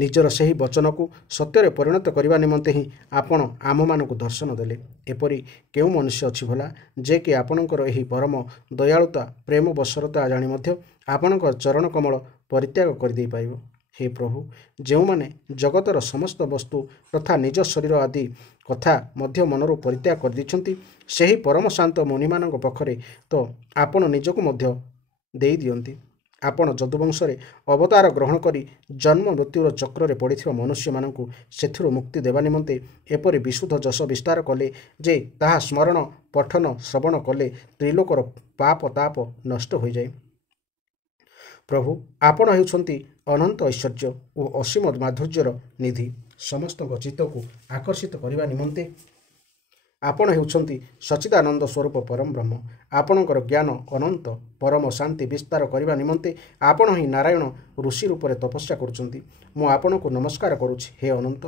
ନିଜର ସେହି ବଚନକୁ ସତ୍ୟରେ ପରିଣତ କରିବା ନିମନ୍ତେ ହିଁ ଆପଣ ଆମମାନଙ୍କୁ ଦର୍ଶନ ଦେଲେ। ଏପରି କେଉଁ ମନୁଷ୍ୟ ଅଛି ଭଲା ଯେ କି ଆପଣଙ୍କର ଏହି ପରମ ଦୟାଳୁତା ପ୍ରେମ ବଶରତା ଜାଣି ମଧ୍ୟ ଆପଣଙ୍କ ଚରଣ କମଳ ପରିତ୍ୟାଗ କରିଦେଇପାରିବ? हे प्रभु ଯେଉଁମାନେ ଜଗତର ସମସ୍ତ ବସ୍ତୁ ତଥା ନିଜ ଶରୀର ଆଦି କଥା ମଧ୍ୟ ମନରୁ ପରିତ୍ୟାଗ କରିଦେଇଛନ୍ତି ସେହି ପରମ ଶାନ୍ତ ମୁନିମାନଙ୍କ ପାଖରେ ତ ଆପଣ ନିଜକୁ ମଧ୍ୟ ଦେଇଦିଅନ୍ତି। ଆପଣ ଯଦୁବଂଶରେ ଅବତାର ଗ୍ରହଣ କରି ଜନ୍ମ ମୃତ୍ୟୁର ଚକ୍ରରେ ପଡ଼ିଥିବା ମନୁଷ୍ୟମାନଙ୍କୁ ସେଥିରୁ ମୁକ୍ତି ଦେବା ନିମନ୍ତେ ଏପରି ବିଶୁଦ୍ଧ ଯଶ ବିସ୍ତାର କଲେ ଯେ ତାହା ସ୍ମରଣ ପଠନ ଶ୍ରବଣ କଲେ ତ୍ରିଲୋକର ପାପ ତାପ ନଷ୍ଟ ହୋଇଯାଏ। ପ୍ରଭୁ ଆପଣ ହେଉଛନ୍ତି ଅନନ୍ତ ଐଶ୍ୱର୍ଯ୍ୟ ଓ ଅସୀମ ମାଧୁର୍ଯ୍ୟର ନିଧି। ସମସ୍ତଙ୍କ ଚିତ୍ତକୁ ଆକର୍ଷିତ କରିବା ନିମନ୍ତେ ଆପଣ ହେଉଛନ୍ତି ସଚ୍ଚିଦାନନ୍ଦ ସ୍ୱରୂପ ପରମ ବ୍ରହ୍ମ। ଆପଣଙ୍କର ଜ୍ଞାନ ଅନନ୍ତ ପରମ ଶାନ୍ତି ବିସ୍ତାର କରିବା ନିମନ୍ତେ ଆପଣ ହିଁ ନାରାୟଣ ଋଷି ରୂପରେ ତପସ୍ୟା କରୁଛନ୍ତି। ମୁଁ ଆପଣଙ୍କୁ ନମସ୍କାର କରୁଛି। ହେ ଅନନ୍ତ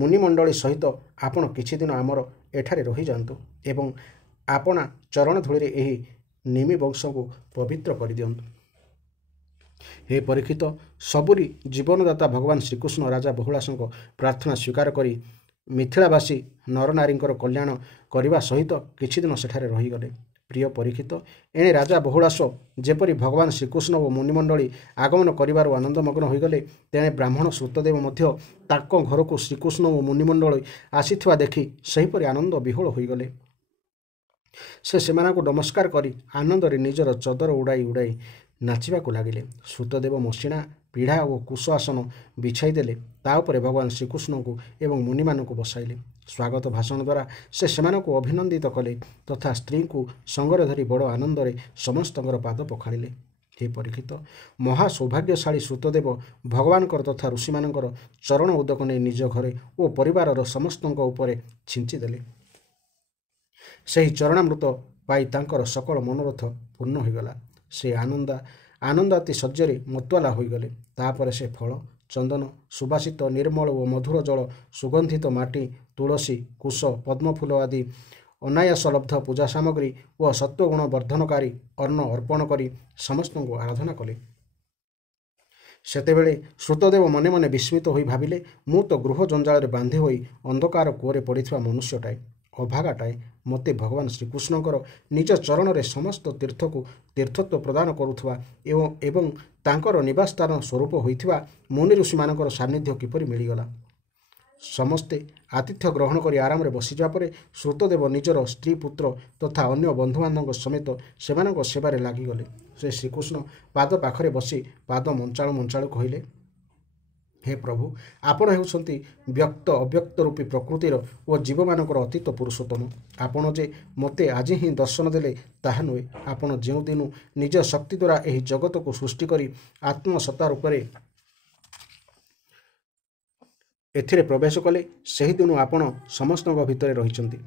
ମୁନିମଣ୍ଡଳୀ ସହିତ ଆପଣ କିଛି ଦିନ ଆମର ଏଠାରେ ରହିଯାଆନ୍ତୁ ଏବଂ ଆପଣା ଚରଣ ଧୂଳିରେ ଏହି ନିମି ବଂଶକୁ ପବିତ୍ର କରିଦିଅନ୍ତୁ। ହେ ପରୀକ୍ଷିତ ସବୁରି ଜୀବନଦାତା ଭଗବାନ ଶ୍ରୀକୃଷ୍ଣ ରାଜା ବହୁଳାସଙ୍କ ପ୍ରାର୍ଥନା ସ୍ୱୀକାର କରି ମିଥିଳାବାସୀ ନରନାରୀଙ୍କର କଲ୍ୟାଣ କରିବା ସହିତ କିଛି ଦିନ ସେଠାରେ ରହିଗଲେ। ପ୍ରିୟ ପରୀକ୍ଷିତ ଏଣେ ରାଜା ବହୁଳାସ ଯେପରି ଭଗବାନ ଶ୍ରୀକୃଷ୍ଣ ଓ ମୁନିମଣ୍ଡଳୀ ଆଗମନ କରିବାରୁ ଆନନ୍ଦମଗ୍ନ ହୋଇଗଲେ ତେଣେ ବ୍ରାହ୍ମଣ ଶ୍ରୁତଦେବ ମଧ୍ୟ ତାଙ୍କ ଘରକୁ ଶ୍ରୀକୃଷ୍ଣ ଓ ମୁନିମଣ୍ଡଳୀ ଆସିଥିବା ଦେଖି ସେହିପରି ଆନନ୍ଦ ବିହୋଳ ହୋଇଗଲେ। ସେ ସେମାନଙ୍କୁ ନମସ୍କାର କରି ଆନନ୍ଦରେ ନିଜର ଚଦର ଉଡ଼ାଇ ଉଡ଼ାଇ ନାଚିବାକୁ ଲାଗିଲେ। ଶ୍ରୁତଦେବ ମସିଣା ପିଢ଼ା ଓ କୁଶ ଆସନ ବିଛାଇ ଦେଲେ। ତା ଉପରେ ଭଗବାନ ଶ୍ରୀକୃଷ୍ଣଙ୍କୁ ଏବଂ ମୁନିମାନଙ୍କୁ ବସାଇଲେ। ସ୍ୱାଗତ ଭାଷଣ ଦ୍ୱାରା ସେ ସେମାନଙ୍କୁ ଅଭିନନ୍ଦିତ କଲେ ତଥା ସ୍ତ୍ରୀଙ୍କୁ ସଙ୍ଗରେ ଧରି ବଡ଼ ଆନନ୍ଦରେ ସମସ୍ତଙ୍କର ପାଦ ପଖାଳିଲେ। ହେ ପରୀକ୍ଷିତ ମହା ସୌଭାଗ୍ୟଶାଳୀ ଶ୍ରୁତଦେବ ଭଗବାନଙ୍କର ତଥା ଋଷିମାନଙ୍କର ଚରଣ ଉଦକ ନେଇ ନିଜ ଘରେ ଓ ପରିବାରର ସମସ୍ତଙ୍କ ଉପରେ ଛିଞ୍ଚିଦେଲେ। ସେହି ଚରଣାମୃତ ପାଇ ତାଙ୍କର ସକଳ ମନୋରଥ ପୂର୍ଣ୍ଣ ହୋଇଗଲା। ସେ ଆନନ୍ଦାତି ଶଯ୍ୟରେ ମତୁଆଲା ହୋଇଗଲେ। ତାପରେ ସେ ଫଳ ଚନ୍ଦନ ସୁବାସିତ ନିର୍ମଳ ଓ ମଧୁର ଜଳ ସୁଗନ୍ଧିତ ମାଟି ତୁଳସୀ କୁଶ ପଦ୍ମଫୁଲ ଆଦି ଅନାୟାସ ଲବ୍ଧ ପୂଜା ସାମଗ୍ରୀ ଓ ସତ୍ୱଗୁଣ ବର୍ଦ୍ଧନକାରୀ ଅନ୍ନ ଅର୍ପଣ କରି ସମସ୍ତଙ୍କୁ ଆରାଧନା କଲେ। ସେତେବେଳେ ଶ୍ରୁତଦେବ ମନେ ମନେ ବିସ୍ମିତ ହୋଇ ଭାବିଲେ ମୁଁ ତ ଗୃହ ଜଞ୍ଜାଳରେ ବାନ୍ଧି ହୋଇ ଅନ୍ଧକାର କୂଅରେ ପଡ଼ିଥିବା ମନୁଷ୍ୟଟାଏ ଅଭାଗାଟାଏ। ମୋତେ ଭଗବାନ ଶ୍ରୀକୃଷ୍ଣଙ୍କର ନିଜ ଚରଣରେ ସମସ୍ତ ତୀର୍ଥତ୍ୱ ପ୍ରଦାନ କରୁଥିବା ଏବଂ ତାଙ୍କର ନିବାସସ୍ଥାନ ସ୍ୱରୂପ ହୋଇଥିବା ମୁନି ଋଷିମାନଙ୍କର ସାନ୍ନିଧ୍ୟ କିପରି ମିଳିଗଲା। ସମସ୍ତେ ଆତିଥ୍ୟ ଗ୍ରହଣ କରି ଆରାମରେ ବସିଯିବା ପରେ ଶ୍ରୁତଦେବ ନିଜର ସ୍ତ୍ରୀ ପୁତ୍ର ତଥା ଅନ୍ୟ ବନ୍ଧୁବାନ୍ଧବଙ୍କ ସମେତ ସେମାନଙ୍କ ସେବାରେ ଲାଗିଗଲେ। ସେ ଶ୍ରୀକୃଷ୍ଣ ପାଦ ପାଖରେ ବସି ପାଦ ମଞ୍ଚାଳୁ ମଞ୍ଚାଳୁ କହିଲେ ହେ ପ୍ରଭୁ ଆପଣ ହେଉଛନ୍ତି ବ୍ୟକ୍ତ ଅବ୍ୟକ୍ତ ରୂପୀ ପ୍ରକୃତିର ଓ ଜୀବମାନଙ୍କର ଅତୀତ ପୁରୁଷୋତ୍ତମ। ଆପଣ ଯେ ମୋତେ ଆଜି ହିଁ ଦର୍ଶନ ଦେଲେ ତାହା ନୁହେଁ। ଆପଣ ଯେଉଁଦିନୁ ନିଜ ଶକ୍ତି ଦ୍ୱାରା ଏହି ଜଗତକୁ ସୃଷ୍ଟି କରି ଆତ୍ମସତ୍ତା ରୂପରେ ଏଥିରେ ପ୍ରବେଶ କଲେ ସେହିଦିନୁ ଆପଣ ସମସ୍ତଙ୍କ ଭିତରେ ରହିଛନ୍ତି।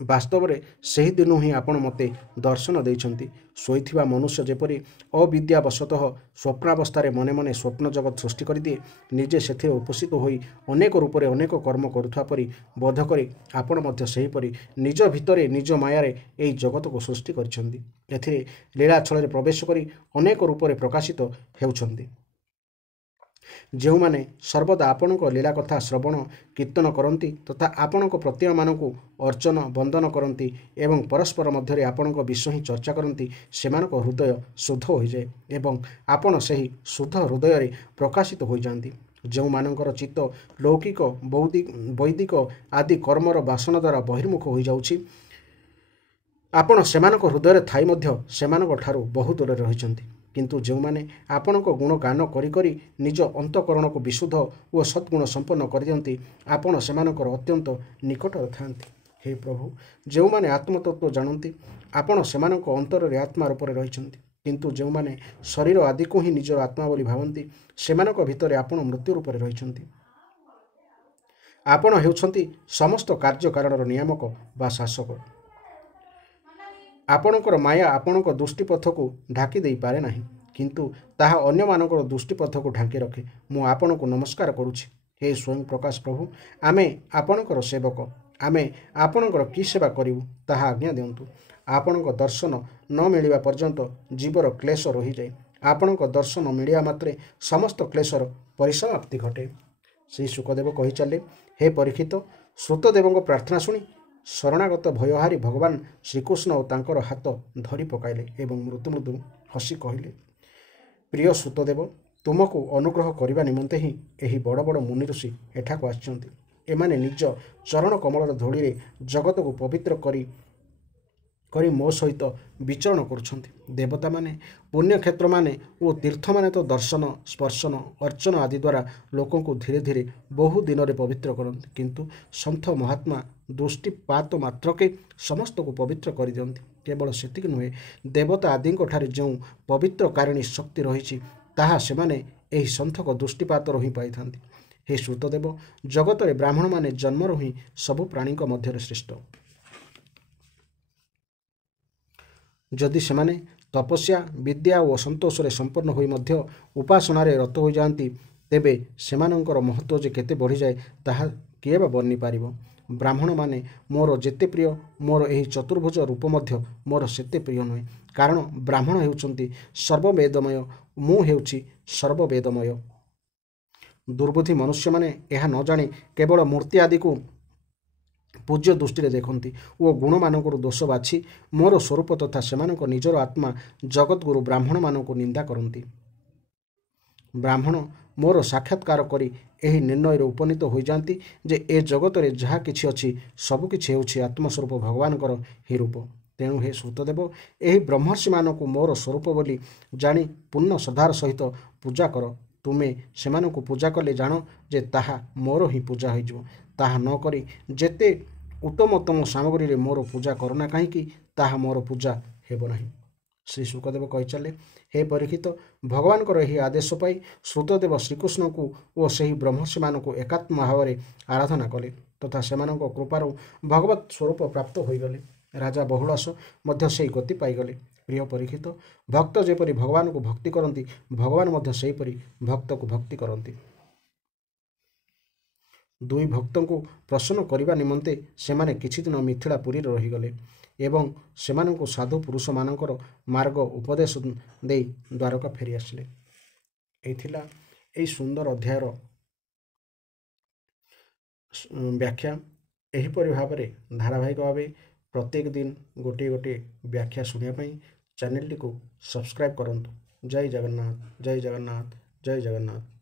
ବାସ୍ତବରେ ସେହିଦିନୁ ହିଁ ଆପଣ ମୋତେ ଦର୍ଶନ ଦେଇଛନ୍ତି। ଶୋଇଥିବା ମନୁଷ୍ୟ ଯେପରି ଅବିଦ୍ୟାବଶତଃ ସ୍ୱପ୍ନାବସ୍ଥାରେ ମନେ ମନେ ସ୍ୱପ୍ନ ଜଗତ ସୃଷ୍ଟି କରିଦିଏ ନିଜେ ସେଥିରେ ଉପସ୍ଥିତ ହୋଇ ଅନେକ ରୂପରେ ଅନେକ କର୍ମ କରୁଥିବା ପରି ବୋଧ କରି ଆପଣ ମଧ୍ୟ ସେହିପରି ନିଜ ଭିତରେ ନିଜ ମାୟାରେ ଏହି ଜଗତକୁ ସୃଷ୍ଟି କରିଛନ୍ତି। ଏଥିରେ ଲୀଳା ଛଳରେ ପ୍ରବେଶ କରି ଅନେକ ରୂପରେ ପ୍ରକାଶିତ ହେଉଛନ୍ତି। ଯେଉଁମାନେ ସର୍ବଦା ଆପଣଙ୍କ ଲୀଳା କଥା ଶ୍ରବଣ କୀର୍ତ୍ତନ କରନ୍ତି ତଥା ଆପଣଙ୍କ ପ୍ରତିମାମାନଙ୍କୁ ଅର୍ଚ୍ଚନ ବନ୍ଦନ କରନ୍ତି ଏବଂ ପରସ୍ପର ମଧ୍ୟରେ ଆପଣଙ୍କ ବିଷୟ ହିଁ ଚର୍ଚ୍ଚା କରନ୍ତି ସେମାନଙ୍କ ହୃଦୟ ଶୁଦ୍ଧ ହୋଇଯାଏ ଏବଂ ଆପଣ ସେହି ଶୁଦ୍ଧ ହୃଦୟରେ ପ୍ରକାଶିତ ହୋଇଯାଆନ୍ତି। ଯେଉଁମାନଙ୍କର ଚିତ୍ତ ଲୌକିକ ବୈଦିକ ଆଦି କର୍ମର ବାସନା ଦ୍ୱାରା ବହିର୍ମୁଖ ହୋଇଯାଉଛି ଆପଣ ସେମାନଙ୍କ ହୃଦୟରେ ଥାଇ ମଧ୍ୟ ସେମାନଙ୍କ ଠାରୁ ବହୁ ଦୂରରେ ରହିଛନ୍ତି। କିନ୍ତୁ ଯେଉଁମାନେ ଆପଣଙ୍କ ଗୁଣ ଗାନ କରି କରି ନିଜ ଅନ୍ତଃକରଣକୁ ବିଶୁଦ୍ଧ ଓ ସଦ୍ଗୁଣ ସମ୍ପନ୍ନ କରିଦିଅନ୍ତି ଆପଣ ସେମାନଙ୍କର ଅତ୍ୟନ୍ତ ନିକଟରେ ଥାନ୍ତି। ହେ ପ୍ରଭୁ ଯେଉଁମାନେ ଆତ୍ମତତ୍ତ୍ୱ ଜାଣନ୍ତି ଆପଣ ସେମାନଙ୍କ ଅନ୍ତରରେ ଆତ୍ମା ରୂପରେ ରହିଛନ୍ତି। କିନ୍ତୁ ଯେଉଁମାନେ ଶରୀର ଆଦିକୁ ହିଁ ନିଜର ଆତ୍ମା ବୋଲି ଭାବନ୍ତି ସେମାନଙ୍କ ଭିତରେ ଆପଣ ମୃତ୍ୟୁ ରୂପରେ ରହିଛନ୍ତି। ଆପଣ ହେଉଛନ୍ତି ସମସ୍ତ କାର୍ଯ୍ୟ କାରଣର ନିୟାମକ ବା ଶାସକ। ଆପଣଙ୍କର ମାୟା ଆପଣଙ୍କ ଦୃଷ୍ଟିପଥକୁ ଢାଙ୍କି ଦେଇପାରେ ନାହିଁ କିନ୍ତୁ ତାହା ଅନ୍ୟମାନଙ୍କର ଦୃଷ୍ଟିପଥକୁ ଢାଙ୍କି ରଖେ। ମୁଁ ଆପଣଙ୍କୁ ନମସ୍କାର କରୁଛି। ହେ ସ୍ୱୟଂ ପ୍ରକାଶ ପ୍ରଭୁ ଆମେ ଆପଣଙ୍କର ସେବକ। ଆମେ ଆପଣଙ୍କର କି ସେବା କରିବୁ ତାହା ଆଜ୍ଞା ଦିଅନ୍ତୁ। ଆପଣଙ୍କ ଦର୍ଶନ ନ ମିଳିବା ପର୍ଯ୍ୟନ୍ତ ଜୀବର କ୍ଲେଶ ରହିଯାଏ। ଆପଣଙ୍କ ଦର୍ଶନ ମିଳିବା ମାତ୍ରେ ସମସ୍ତ କ୍ଲେଶର ପରିସମାପ୍ତି ଘଟେ। ଶ୍ରୀ ଶୁକଦେବ କହିଚାଲେ ହେ ପରୀକ୍ଷିତ ଶ୍ରୁତଦେବଙ୍କ ପ୍ରାର୍ଥନା ଶୁଣି ଶରଣାଗତ ଭୟହାରୀ ଭଗବାନ ଶ୍ରୀକୃଷ୍ଣ ଓ ତାଙ୍କର ହାତ ଧରି ପକାଇଲେ ଏବଂ ମୃଦୁ ମୃଦୁ ହସି କହିଲେ ପ୍ରିୟ ଶ୍ରୁତଦେବ ତୁମକୁ ଅନୁଗ୍ରହ କରିବା ନିମନ୍ତେ ହିଁ ଏହି ବଡ଼ ବଡ଼ ମୁନି ଋଷି ଏଠାକୁ ଆସିଛନ୍ତି। ଏମାନେ ନିଜ ଚରଣ କମଳର ଧୂଳିରେ ଜଗତକୁ ପବିତ୍ର କରି ମୋ ସହିତ ବିଚରଣ କରୁଛନ୍ତି। ଦେବତାମାନେ, ପୁଣ୍ୟକ୍ଷେତ୍ରମାନେ ଓ ତୀର୍ଥମାନେ ତ ଦର୍ଶନ, ସ୍ପର୍ଶନ, ଅର୍ଚ୍ଚନ ଆଦି ଦ୍ୱାରା ଲୋକଙ୍କୁ ଧୀରେ ଧୀରେ ବହୁ ଦିନରେ ପବିତ୍ର କରନ୍ତି, କିନ୍ତୁ ସନ୍ଥ ମହାତ୍ମା ଦୃଷ୍ଟିପାତ ମାତ୍ରକେ ସମସ୍ତଙ୍କୁ ପବିତ୍ର କରିଦିଅନ୍ତି। କେବଳ ସେତିକି ନୁହେଁ, ଦେବତା ଆଦିଙ୍କଠାରେ ଯେଉଁ ପବିତ୍ରକାରିଣୀ ଶକ୍ତି ରହିଛି ତାହା ସେମାନେ ଏହି ସନ୍ଥକ ଦୃଷ୍ଟିପାତରୁ ହିଁ ପାଇଥାନ୍ତି। ହେ ଶ୍ରୁତଦେବ, ଜଗତରେ ବ୍ରାହ୍ମଣମାନେ ଜନ୍ମରୁ ହିଁ ସବୁ ପ୍ରାଣୀଙ୍କ ମଧ୍ୟରେ ଶ୍ରେଷ୍ଠ। ଯଦି ସେମାନେ ତପସ୍ୟା, ବିଦ୍ୟା ଓ ସନ୍ତୋଷରେ ସମ୍ପନ୍ନ ହୋଇ ମଧ୍ୟ ଉପାସନାରେ ରତ ହୋଇଯାଆନ୍ତି, ତେବେ ସେମାନଙ୍କର ମହତ୍ତ୍ୱ ଯେ କେତେ ବଢ଼ିଯାଏ ତାହା କିଏ ବା ବର୍ଣ୍ଣି ପାରିବ। ବ୍ରାହ୍ମଣମାନେ ମୋର ଯେତେ ପ୍ରିୟ, ମୋର ଏହି ଚତୁର୍ଭୁଜ ରୂପ ମଧ୍ୟ ମୋର ସେତେ ପ୍ରିୟ ନୁହେଁ, କାରଣ ବ୍ରାହ୍ମଣ ହେଉଛନ୍ତି ସର୍ବବେଦମୟ, ମୁଁ ହେଉଛି ସର୍ବବେଦମୟ। ଦୁର୍ବୁଦ୍ଧି ମନୁଷ୍ୟମାନେ ଏହା ନ ଜାଣି କେବଳ ମୂର୍ତ୍ତି ଆଦିକୁ ପୂଜ୍ୟ ଦୃଷ୍ଟିରେ ଦେଖନ୍ତି ଓ ଗୁଣମାନଙ୍କର ଦୋଷ ବାଛି ମୋର ସ୍ୱରୂପ ତଥା ସେମାନଙ୍କ ନିଜର ଆତ୍ମା ଜଗତଗୁରୁ ବ୍ରାହ୍ମଣମାନଙ୍କୁ ନିନ୍ଦା କରନ୍ତି। ବ୍ରାହ୍ମଣ ମୋର ସାକ୍ଷାତକାର କରି ଏହି ନିର୍ଣ୍ଣୟରେ ଉପନୀତ ହୋଇଯାନ୍ତି ଯେ ଏ ଜଗତରେ ଯାହା କିଛି ଅଛି ସବୁକିଛି ହେଉଛି ଆତ୍ମସ୍ୱରୂପ ଭଗବାନଙ୍କର ହିଁ ରୂପ। ତେଣୁ ହେ ଶ୍ରୁତଦେବ, ଏହି ବ୍ରହ୍ମର୍ଷିମାନଙ୍କୁ ମୋର ସ୍ୱରୂପ ବୋଲି ଜାଣି ପୂର୍ଣ୍ଣ ଶ୍ରଦ୍ଧାର ସହିତ ପୂଜା କର। ତୁମେ ସେମାନଙ୍କୁ ପୂଜା କଲେ ଜାଣ ଯେ ତାହା ମୋର ହିଁ ପୂଜା ହୋଇଯିବ। ତାହା ନ କରି ଯେତେ ଉତ୍ତମୋତ୍ତମ ସାମଗ୍ରୀରେ ମୋର ପୂଜା କରନା କାହିଁକି, ତାହା ମୋର ପୂଜା ହେବ ନାହିଁ। ଶ୍ରୀ ଶୁକଦେବ କହିଚାଲେ, ହେ ପରୀକ୍ଷିତ, ଭଗବାନଙ୍କର ଏହି ଆଦେଶ ପାଇ ଶ୍ରୁତଦେବ ଶ୍ରୀକୃଷ୍ଣଙ୍କୁ ଓ ସେହି ବ୍ରହ୍ମର୍ଷିମାନଙ୍କୁ ଏକାତ୍ମ ଭାବରେ ଆରାଧନା କଲେ ତଥା ସେମାନଙ୍କ କୃପାରୁ ଭଗବତ୍ ସ୍ୱରୂପ ପ୍ରାପ୍ତ ହୋଇଗଲେ। ରାଜା ବହୁଳାସ ମଧ୍ୟ ସେହି ଗତି ପାଇଗଲେ। ପ୍ରିୟ ପରୀକ୍ଷିତ, ଭକ୍ତ ଯେପରି ଭଗବାନଙ୍କୁ ଭକ୍ତି କରନ୍ତି, ଭଗବାନ ମଧ୍ୟ ସେହିପରି ଭକ୍ତକୁ ଭକ୍ତି କରନ୍ତି। ଦୁଇ ଭକ୍ତଙ୍କୁ ପ୍ରସନ୍ନ କରିବା ନିମନ୍ତେ ସେମାନେ କିଛିଦିନ ମିଥିଳା ପୁରୀରେ ରହିଗଲେ ଏବଂ ସେମାନଙ୍କୁ ସାଧୁ ପୁରୁଷମାନଙ୍କର ମାର୍ଗ ଉପଦେଶ ଦେଇ ଦ୍ୱାରକା ଫେରି ଆସିଲେ। ଏହି ଥିଲା ଏହି ସୁନ୍ଦର ଅଧ୍ୟାୟର ବ୍ୟାଖ୍ୟା। ଏହିପରି ଭାବରେ ଧାରାବାହିକ ଭାବେ ପ୍ରତ୍ୟେକ ଦିନ ଗୋଟିଏ ଗୋଟିଏ ବ୍ୟାଖ୍ୟା ଶୁଣିବା ପାଇଁ ଚ୍ୟାନେଲଟିକୁ ସବସ୍କ୍ରାଇବ୍ କରନ୍ତୁ। ଜୟ ଜଗନ୍ନାଥ, ଜୟ ଜଗନ୍ନାଥ, ଜୟ ଜଗନ୍ନାଥ।